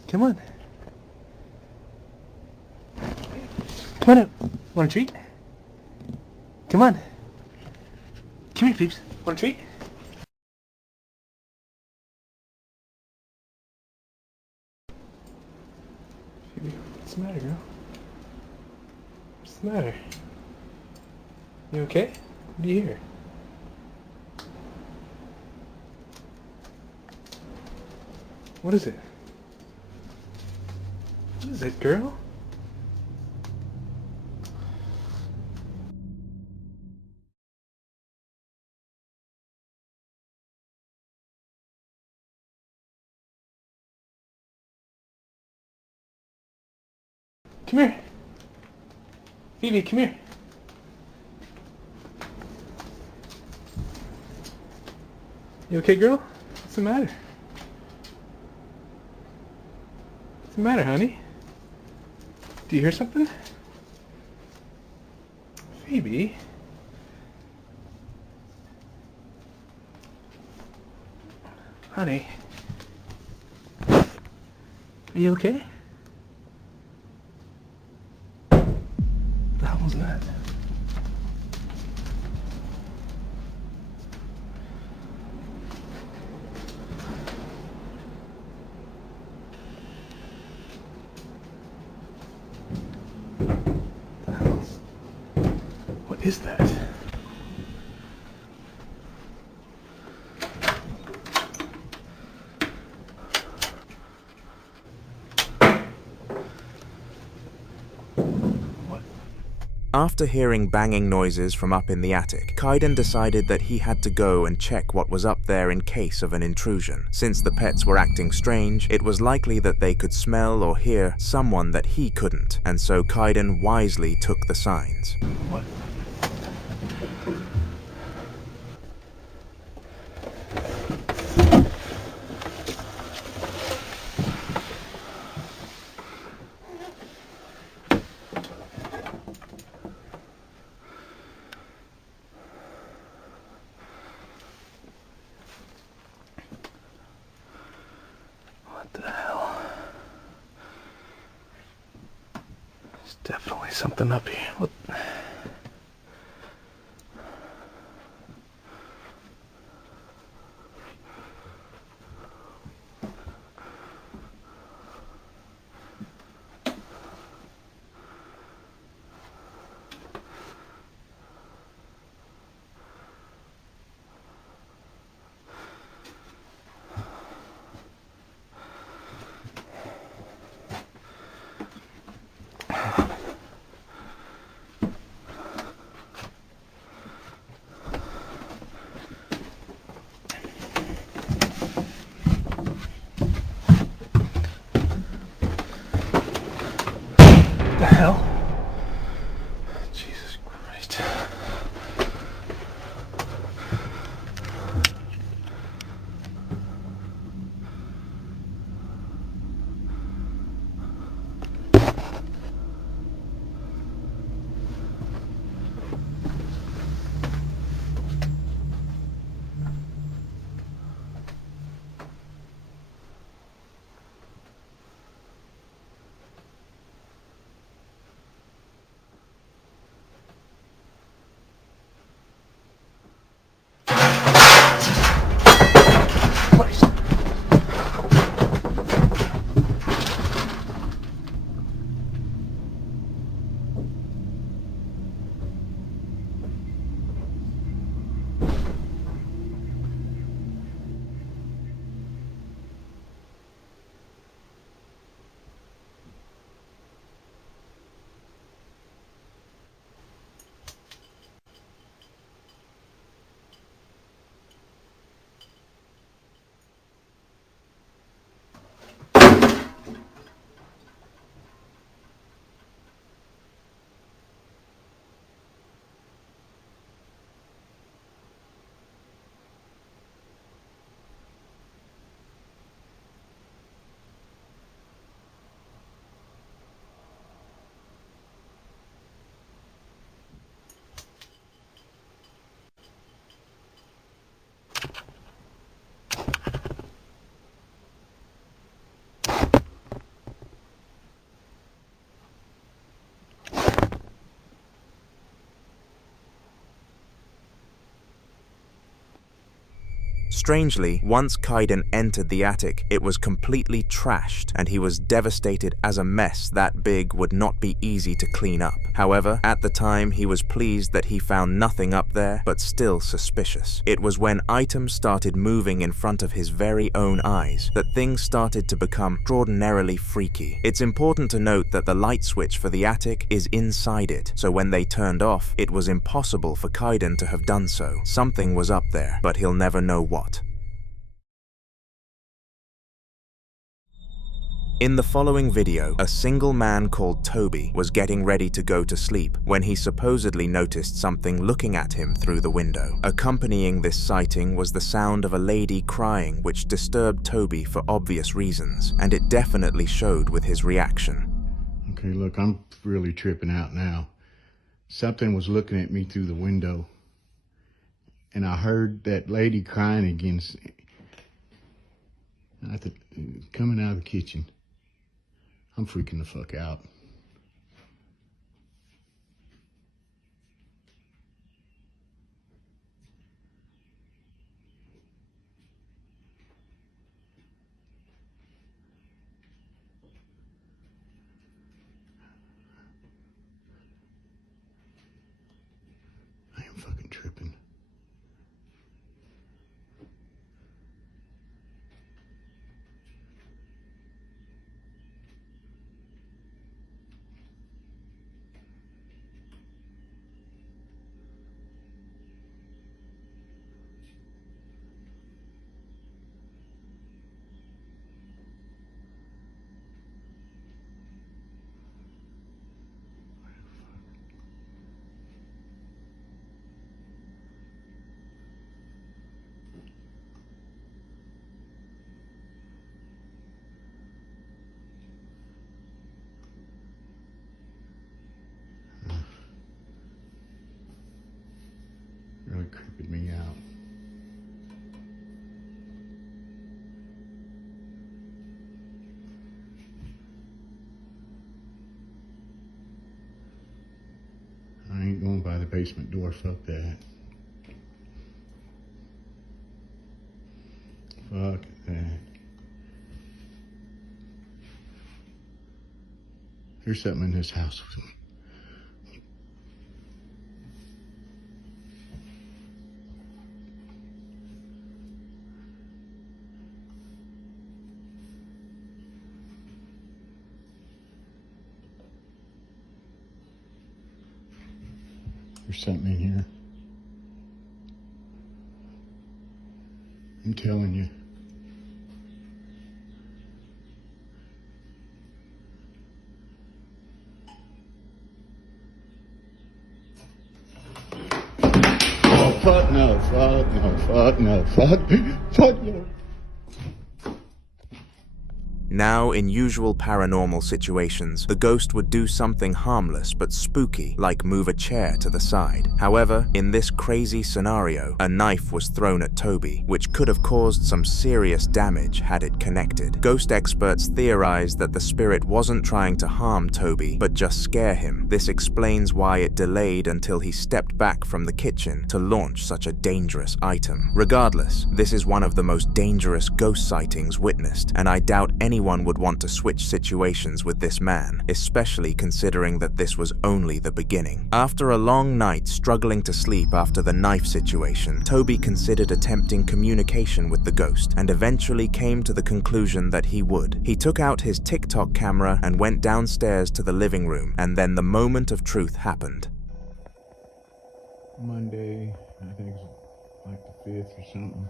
Come on. Come on up. Want a treat? Come on. Come here, peeps. Want a treat? Phoebe, what's the matter, girl? What's the matter? You okay? What do you hear? What is it? What is it, girl? Come here. Phoebe, come here. You okay, girl? What's the matter? What's the matter, honey? Do you hear something? Phoebe? Honey? Are you okay? What the hell was that? What is that? After hearing banging noises from up in the attic, Kaiden decided that he had to go and check what was up there in case of an intrusion. Since the pets were acting strange, it was likely that they could smell or hear someone that he couldn't, and so Kaiden wisely took the signs. What? What the hell? There's definitely something up here. What? the hell? Jesus Christ. Strangely, once Kaiden entered the attic, it was completely trashed, and he was devastated as a mess that big would not be easy to clean up. However, at the time, he was pleased that he found nothing up there, but still suspicious. It was when items started moving in front of his very own eyes that things started to become extraordinarily freaky. It's important to note that the light switch for the attic is inside it, so when they turned off, it was impossible for Kaiden to have done so. Something was up there, but he'll never know what. In the following video, a single man called Toby was getting ready to go to sleep when he supposedly noticed something looking at him through the window. Accompanying this sighting was the sound of a lady crying, which disturbed Toby for obvious reasons, and it definitely showed with his reaction. Okay, look, I'm really tripping out now. Something was looking at me through the window, and I heard that lady crying again. Coming out of the kitchen. I'm freaking the fuck out. I am fucking tripping. Really creeping me out. I ain't going by the basement door, fuck that. Fuck that. There's something in this house with me. There's something in here. I'm telling you. fuck no, fuck no, fuck no, fuck no. Now, in usual paranormal situations, the ghost would do something harmless but spooky, like move a chair to the side. However, in this crazy scenario, a knife was thrown at Toby, which could have caused some serious damage had it connected. Ghost experts theorize that the spirit wasn't trying to harm Toby, but just scare him. This explains why it delayed until he stepped back from the kitchen to launch such a dangerous item. Regardless, this is one of the most dangerous ghost sightings witnessed, and I doubt anyone would want to switch situations with this man, especially considering that this was only the beginning. After a long night struggling to sleep after the knife situation, Toby considered attempting communication with the ghost and eventually came to the conclusion that he would. He took out his TikTok camera and went downstairs to the living room, and then the moment of truth happened. Monday, I think it's like the 5th or something,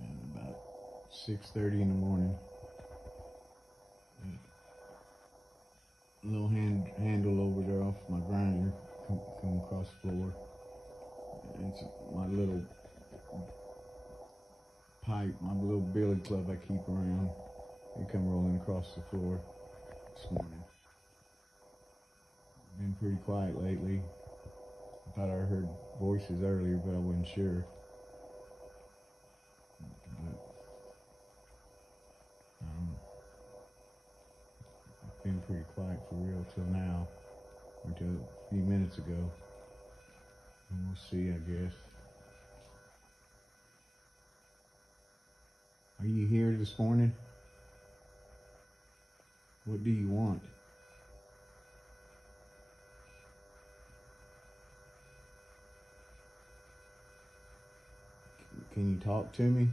and about 6:30 in the morning. A little handle over there off my grinder come across the floor. It's my little pipe, my little billy club I keep around. It come rolling across the floor this morning. Been pretty quiet lately. I thought I heard voices earlier, but I wasn't sure. It's been pretty quiet for real till now, until a few minutes ago. And we'll see, I guess. Are you here this morning? What do you want? Can you talk to me?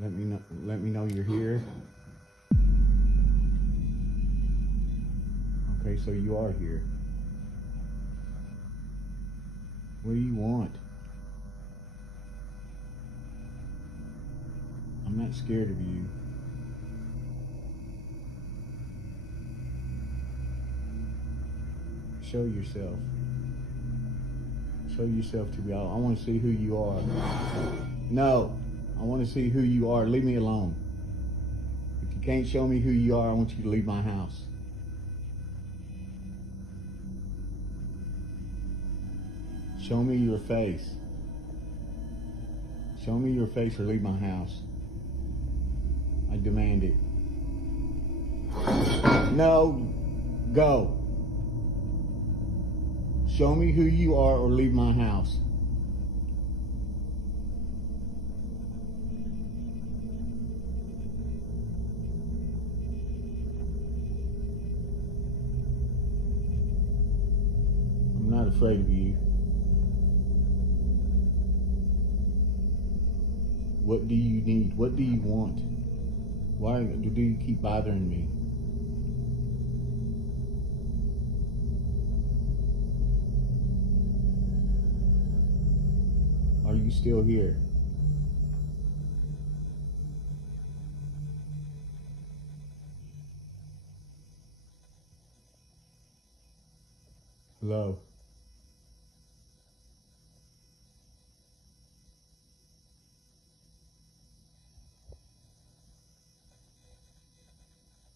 Let me know you're here. Okay, so you are here. What do you want? I'm not scared of you. Show yourself. Show yourself to me. I want to see who you are. No, I want to see who you are. Leave me alone. If you can't show me who you are, I want you to leave my house. Show me your face. Show me your face or leave my house. I demand it. No, go. Show me who you are or leave my house. I'm not afraid of you. What do you need? What do you want? Why do you keep bothering me? Are you still here? Hello?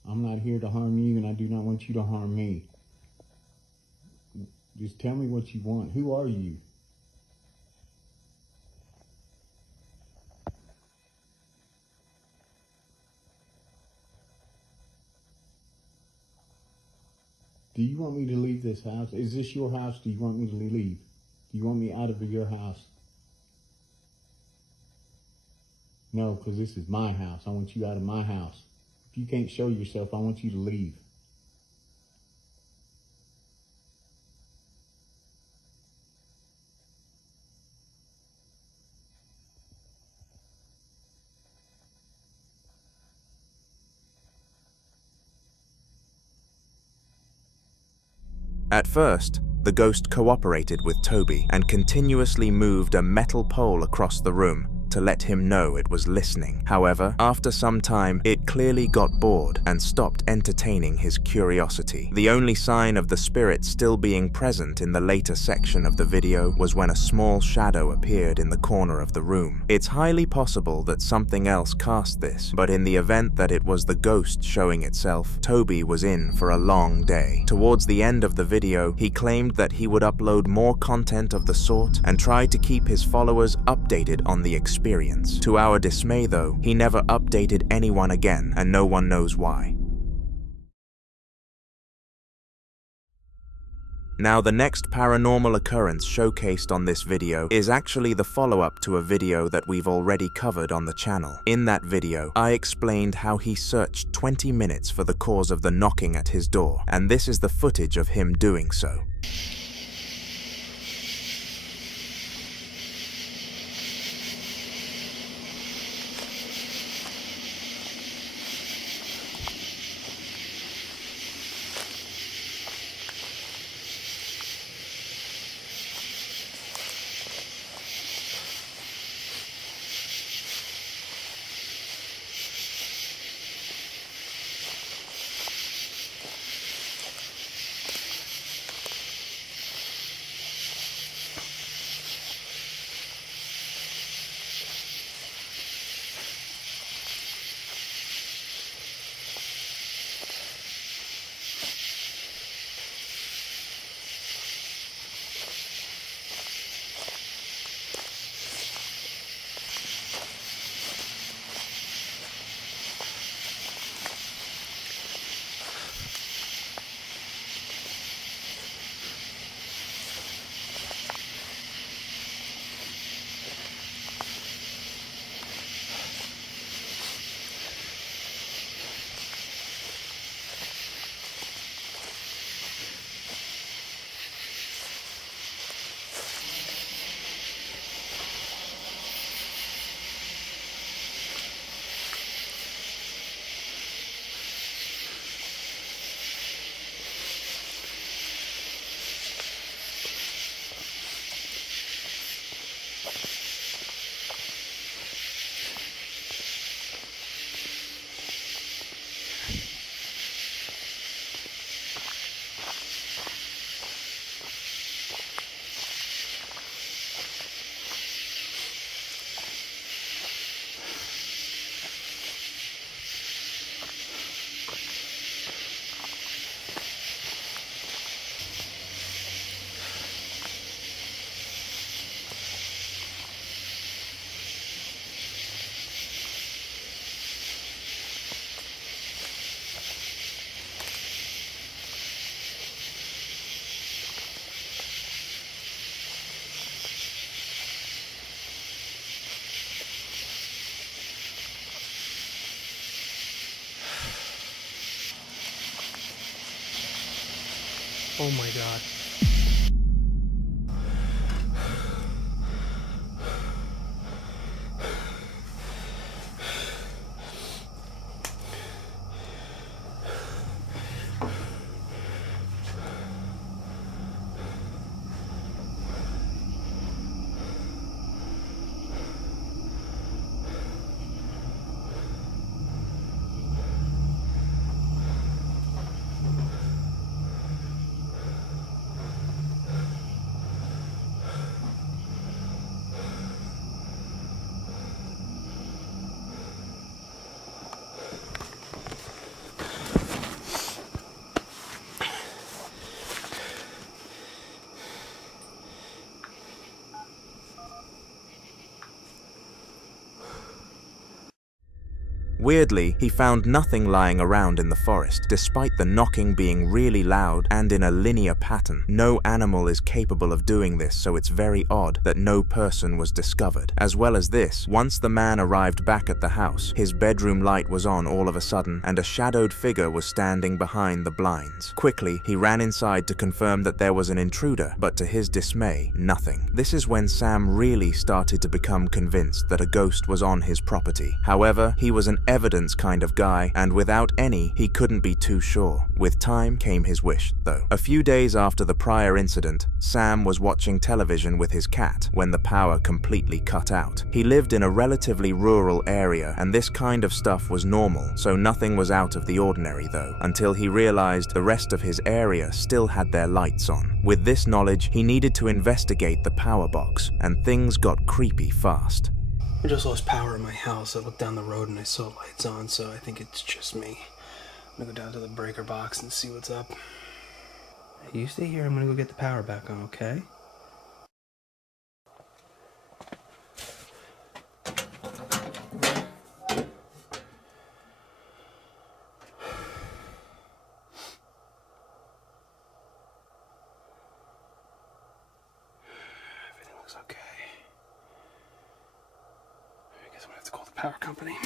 I'm not here to harm you, and I do not want you to harm me. Just tell me what you want. Who are you? Do you want me to leave this house? Is this your house? Do you want me to leave? Do you want me out of your house? No, because this is my house. I want you out of my house. If you can't show yourself, I want you to leave. At first, the ghost cooperated with Toby and continuously moved a metal pole across the room, to let him know it was listening. However, after some time, it clearly got bored and stopped entertaining his curiosity. The only sign of the spirit still being present in the later section of the video was when a small shadow appeared in the corner of the room. It's highly possible that something else cast this, but in the event that it was the ghost showing itself, Toby was in for a long day. Towards the end of the video, he claimed that he would upload more content of the sort and try to keep his followers updated on the experience. To our dismay though, he never updated anyone again, and no one knows why. Now, the next paranormal occurrence showcased on this video is actually the follow-up to a video that we've already covered on the channel. In that video, I explained how he searched 20 minutes for the cause of the knocking at his door, and this is the footage of him doing so. Oh my god. Weirdly, he found nothing lying around in the forest, despite the knocking being really loud and in a linear pattern. No animal is capable of doing this, so it's very odd that no person was discovered. As well as this, once the man arrived back at the house, his bedroom light was on all of a sudden, and a shadowed figure was standing behind the blinds. Quickly, he ran inside to confirm that there was an intruder, but to his dismay, nothing. This is when Sam really started to become convinced that a ghost was on his property. However, he was an evidence kind of guy, and without any, he couldn't be too sure. With time came his wish, though. A few days after the prior incident, Sam was watching television with his cat when the power completely cut out. He lived in a relatively rural area, and this kind of stuff was normal, so nothing was out of the ordinary though, until he realized the rest of his area still had their lights on. With this knowledge, he needed to investigate the power box, and things got creepy fast. I just lost power in my house. I looked down the road and I saw lights on, so I think it's just me. I'm gonna go down to the breaker box and see what's up. Hey, you stay here, I'm gonna go get the power back on, okay? Everything looks okay. I guess I'm gonna have to call the power company.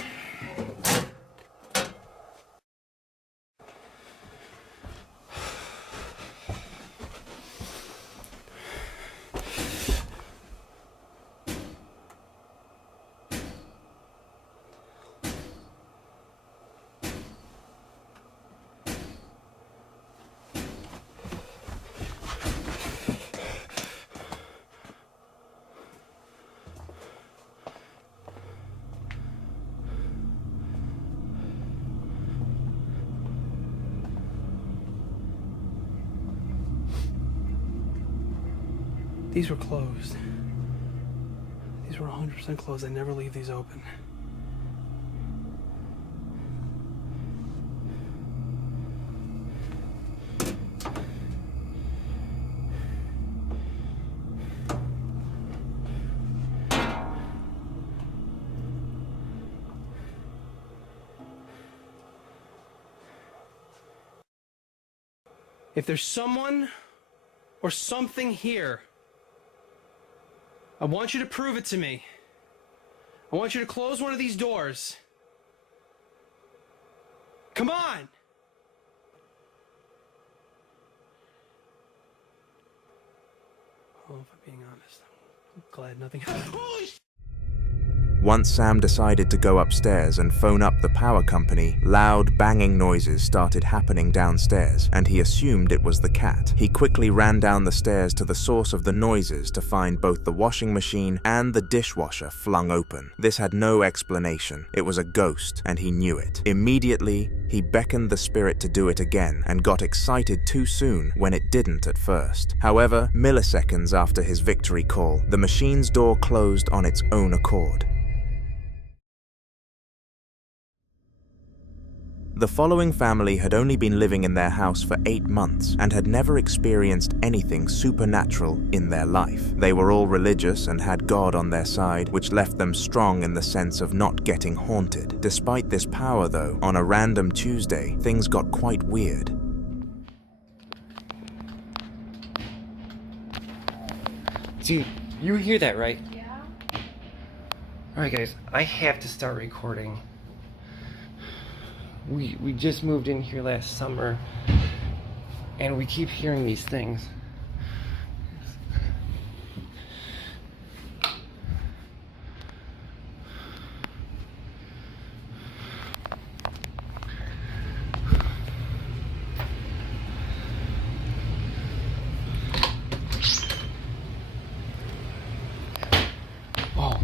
These were closed. These were 100% closed. I never leave these open. If there's someone or something here, I want you to prove it to me. I want you to close one of these doors. Come on! Well, if I'm being honest, I'm glad nothing happened. Once Sam decided to go upstairs and phone up the power company, loud banging noises started happening downstairs, and he assumed it was the cat. He quickly ran down the stairs to the source of the noises to find both the washing machine and the dishwasher flung open. This had no explanation. It was a ghost, and he knew it. Immediately, he beckoned the spirit to do it again and got excited too soon when it didn't at first. However, milliseconds after his victory call, the machine's door closed on its own accord. The following family had only been living in their house for 8 months and had never experienced anything supernatural in their life. They were all religious and had God on their side, which left them strong in the sense of not getting haunted. Despite this power though, on a random Tuesday, things got quite weird. Dude, you hear that, right? Yeah. Alright guys, I have to start recording. We just moved in here last summer, and we keep hearing these things. Oh.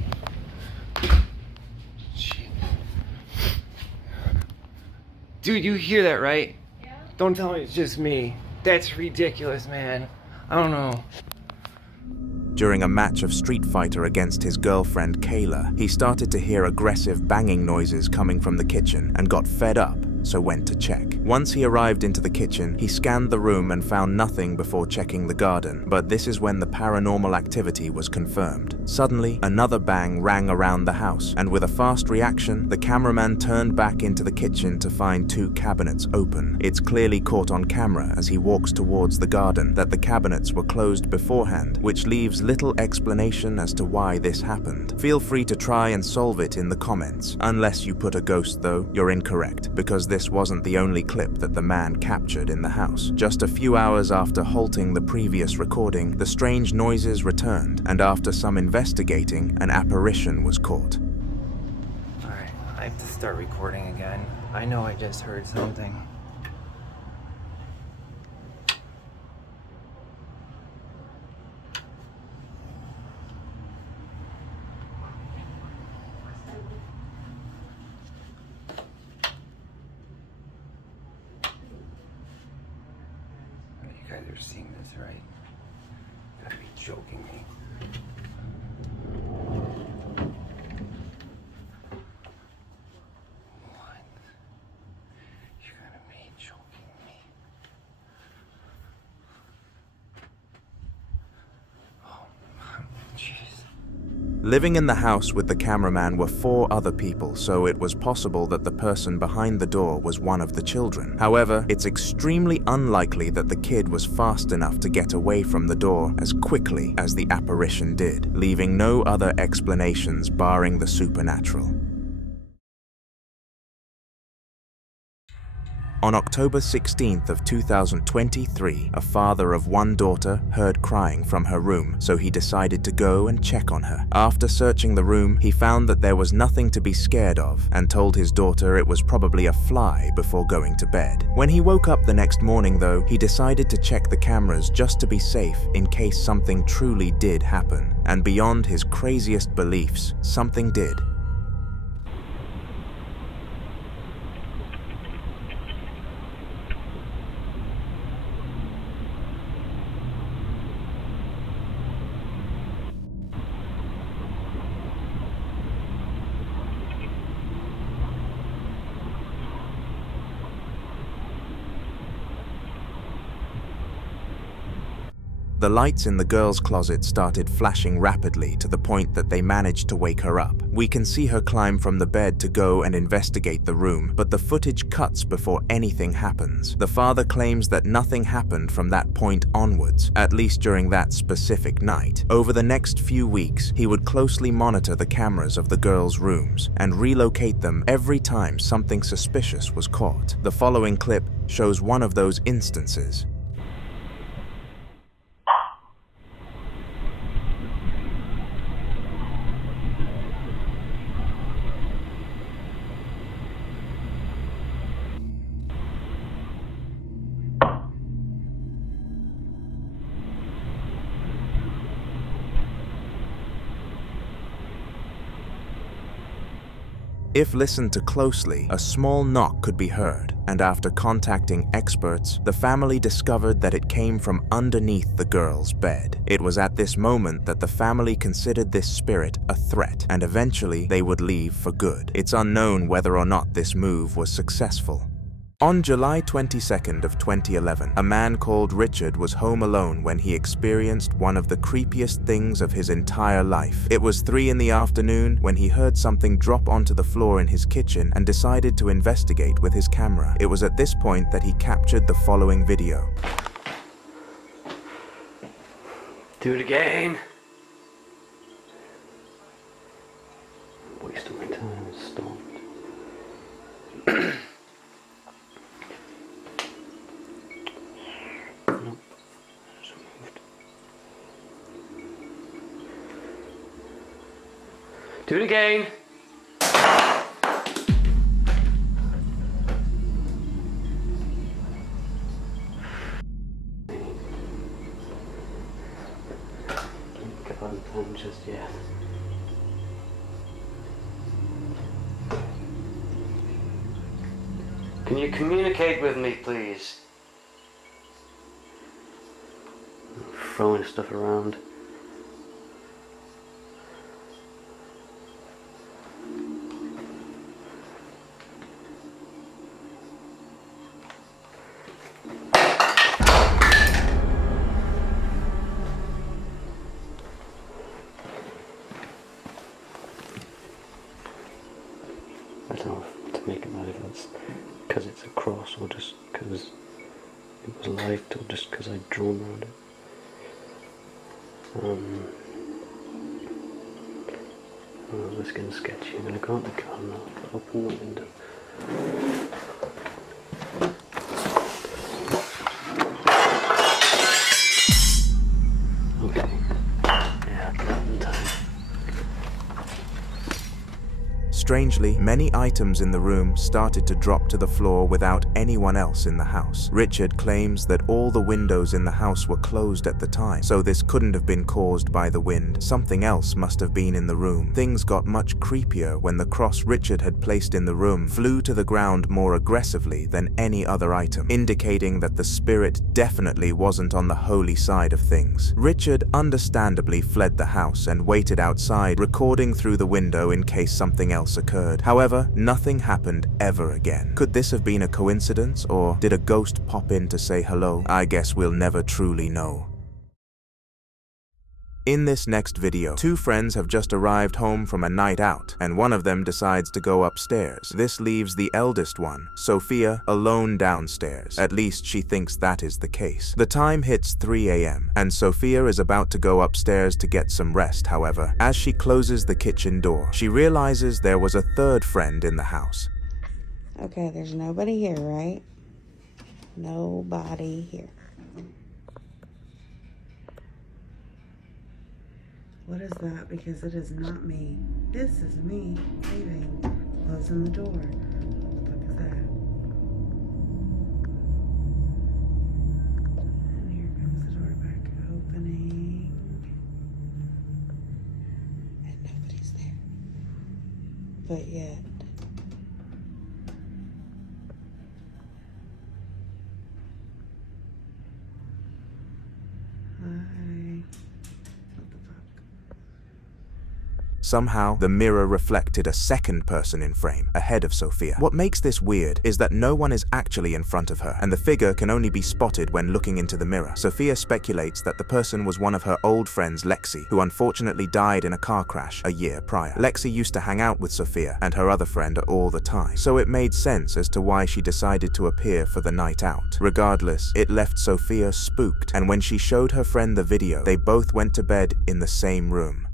Dude, you hear that, right? Yeah. Don't tell me it's just me. That's ridiculous, man. I don't know. During a match of Street Fighter against his girlfriend Kayla, he started to hear aggressive banging noises coming from the kitchen and got fed up, so went to check. Once he arrived into the kitchen, he scanned the room and found nothing before checking the garden, but this is when the paranormal activity was confirmed. Suddenly, another bang rang around the house, and with a fast reaction, the cameraman turned back into the kitchen to find 2 cabinets open. It's clearly caught on camera as he walks towards the garden that the cabinets were closed beforehand, which leaves little explanation as to why this happened. Feel free to try and solve it in the comments. Unless you put a ghost though, you're incorrect, because this wasn't the only clip that the man captured in the house. Just a few hours after halting the previous recording, the strange noises returned, and after some investigating, an apparition was caught. Alright, I have to start. start recording again. I know I just heard something. You guys are seeing this, right? You gotta be joking me. Living in the house with the cameraman were 4 other people, so it was possible that the person behind the door was one of the children. However, it's extremely unlikely that the kid was fast enough to get away from the door as quickly as the apparition did, leaving no other explanations barring the supernatural. On October 16th of 2023, a father of 1 daughter heard crying from her room, so he decided to go and check on her. After searching the room, he found that there was nothing to be scared of and told his daughter it was probably a fly before going to bed. When he woke up the next morning though, he decided to check the cameras just to be safe in case something truly did happen. And beyond his craziest beliefs, something did. The lights in the girl's closet started flashing rapidly to the point that they managed to wake her up. We can see her climb from the bed to go and investigate the room, but the footage cuts before anything happens. The father claims that nothing happened from that point onwards, at least during that specific night. Over the next few weeks, he would closely monitor the cameras of the girls' rooms and relocate them every time something suspicious was caught. The following clip shows one of those instances. If listened to closely, a small knock could be heard, and after contacting experts, the family discovered that it came from underneath the girl's bed. It was at this moment that the family considered this spirit a threat, and eventually they would leave for good. It's unknown whether or not this move was successful. On July 22nd of 2011, a man called Richard was home alone when he experienced one of the creepiest things of his entire life. It was 3 in the afternoon when he heard something drop onto the floor in his kitchen and decided to investigate with his camera. It was at this point that he captured the following video. Do it again. I'm wasting my time. Stop. Do it again. Get on time just yet. Can you communicate with me, please? I'm throwing stuff around. I don't know if to make it matter if that's because it's a cross or just because it was light or just because I'd drawn around it. Oh, this is getting sketchy. I'm going to go out the car now, open the window. Okay. Yeah, that in time. Strangely, many items in the room started to drop to the floor without anyone else in the house. Richard claims that all the windows in the house were closed at the time, so this couldn't have been caused by the wind. Something else must have been in the room. Things got much creepier when the cross Richard had placed in the room flew to the ground more aggressively than any other item, indicating that the spirit definitely wasn't on the holy side of things. Richard understandably fled the house and waited outside, recording through the window in case something else occurred. However, nothing happened ever again. Could this have been a coincidence, or did a ghost pop in to say hello? I guess we'll never truly know. In this next video, two friends have just arrived home from a night out, and one of them decides to go upstairs. This leaves the eldest one, Sophia, alone downstairs. At least she thinks that is the case. The time hits 3 a.m., and Sophia is about to go upstairs to get some rest. However, as she closes the kitchen door, she realizes there was a third friend in the house. Okay, there's nobody here, right? Nobody here. What is that? Because it is not me. This is me leaving, closing the door. What the fuck is that? And here comes the door back opening. And nobody's there. But yet. Somehow, the mirror reflected a second person in frame, ahead of Sophia. What makes this weird is that no one is actually in front of her, and the figure can only be spotted when looking into the mirror. Sophia speculates that the person was one of her old friends, Lexi, who unfortunately died in a car crash a year prior. Lexi used to hang out with Sophia and her other friend all the time, so it made sense as to why she decided to appear for the night out. Regardless, it left Sophia spooked, and when she showed her friend the video, they both went to bed in the same room.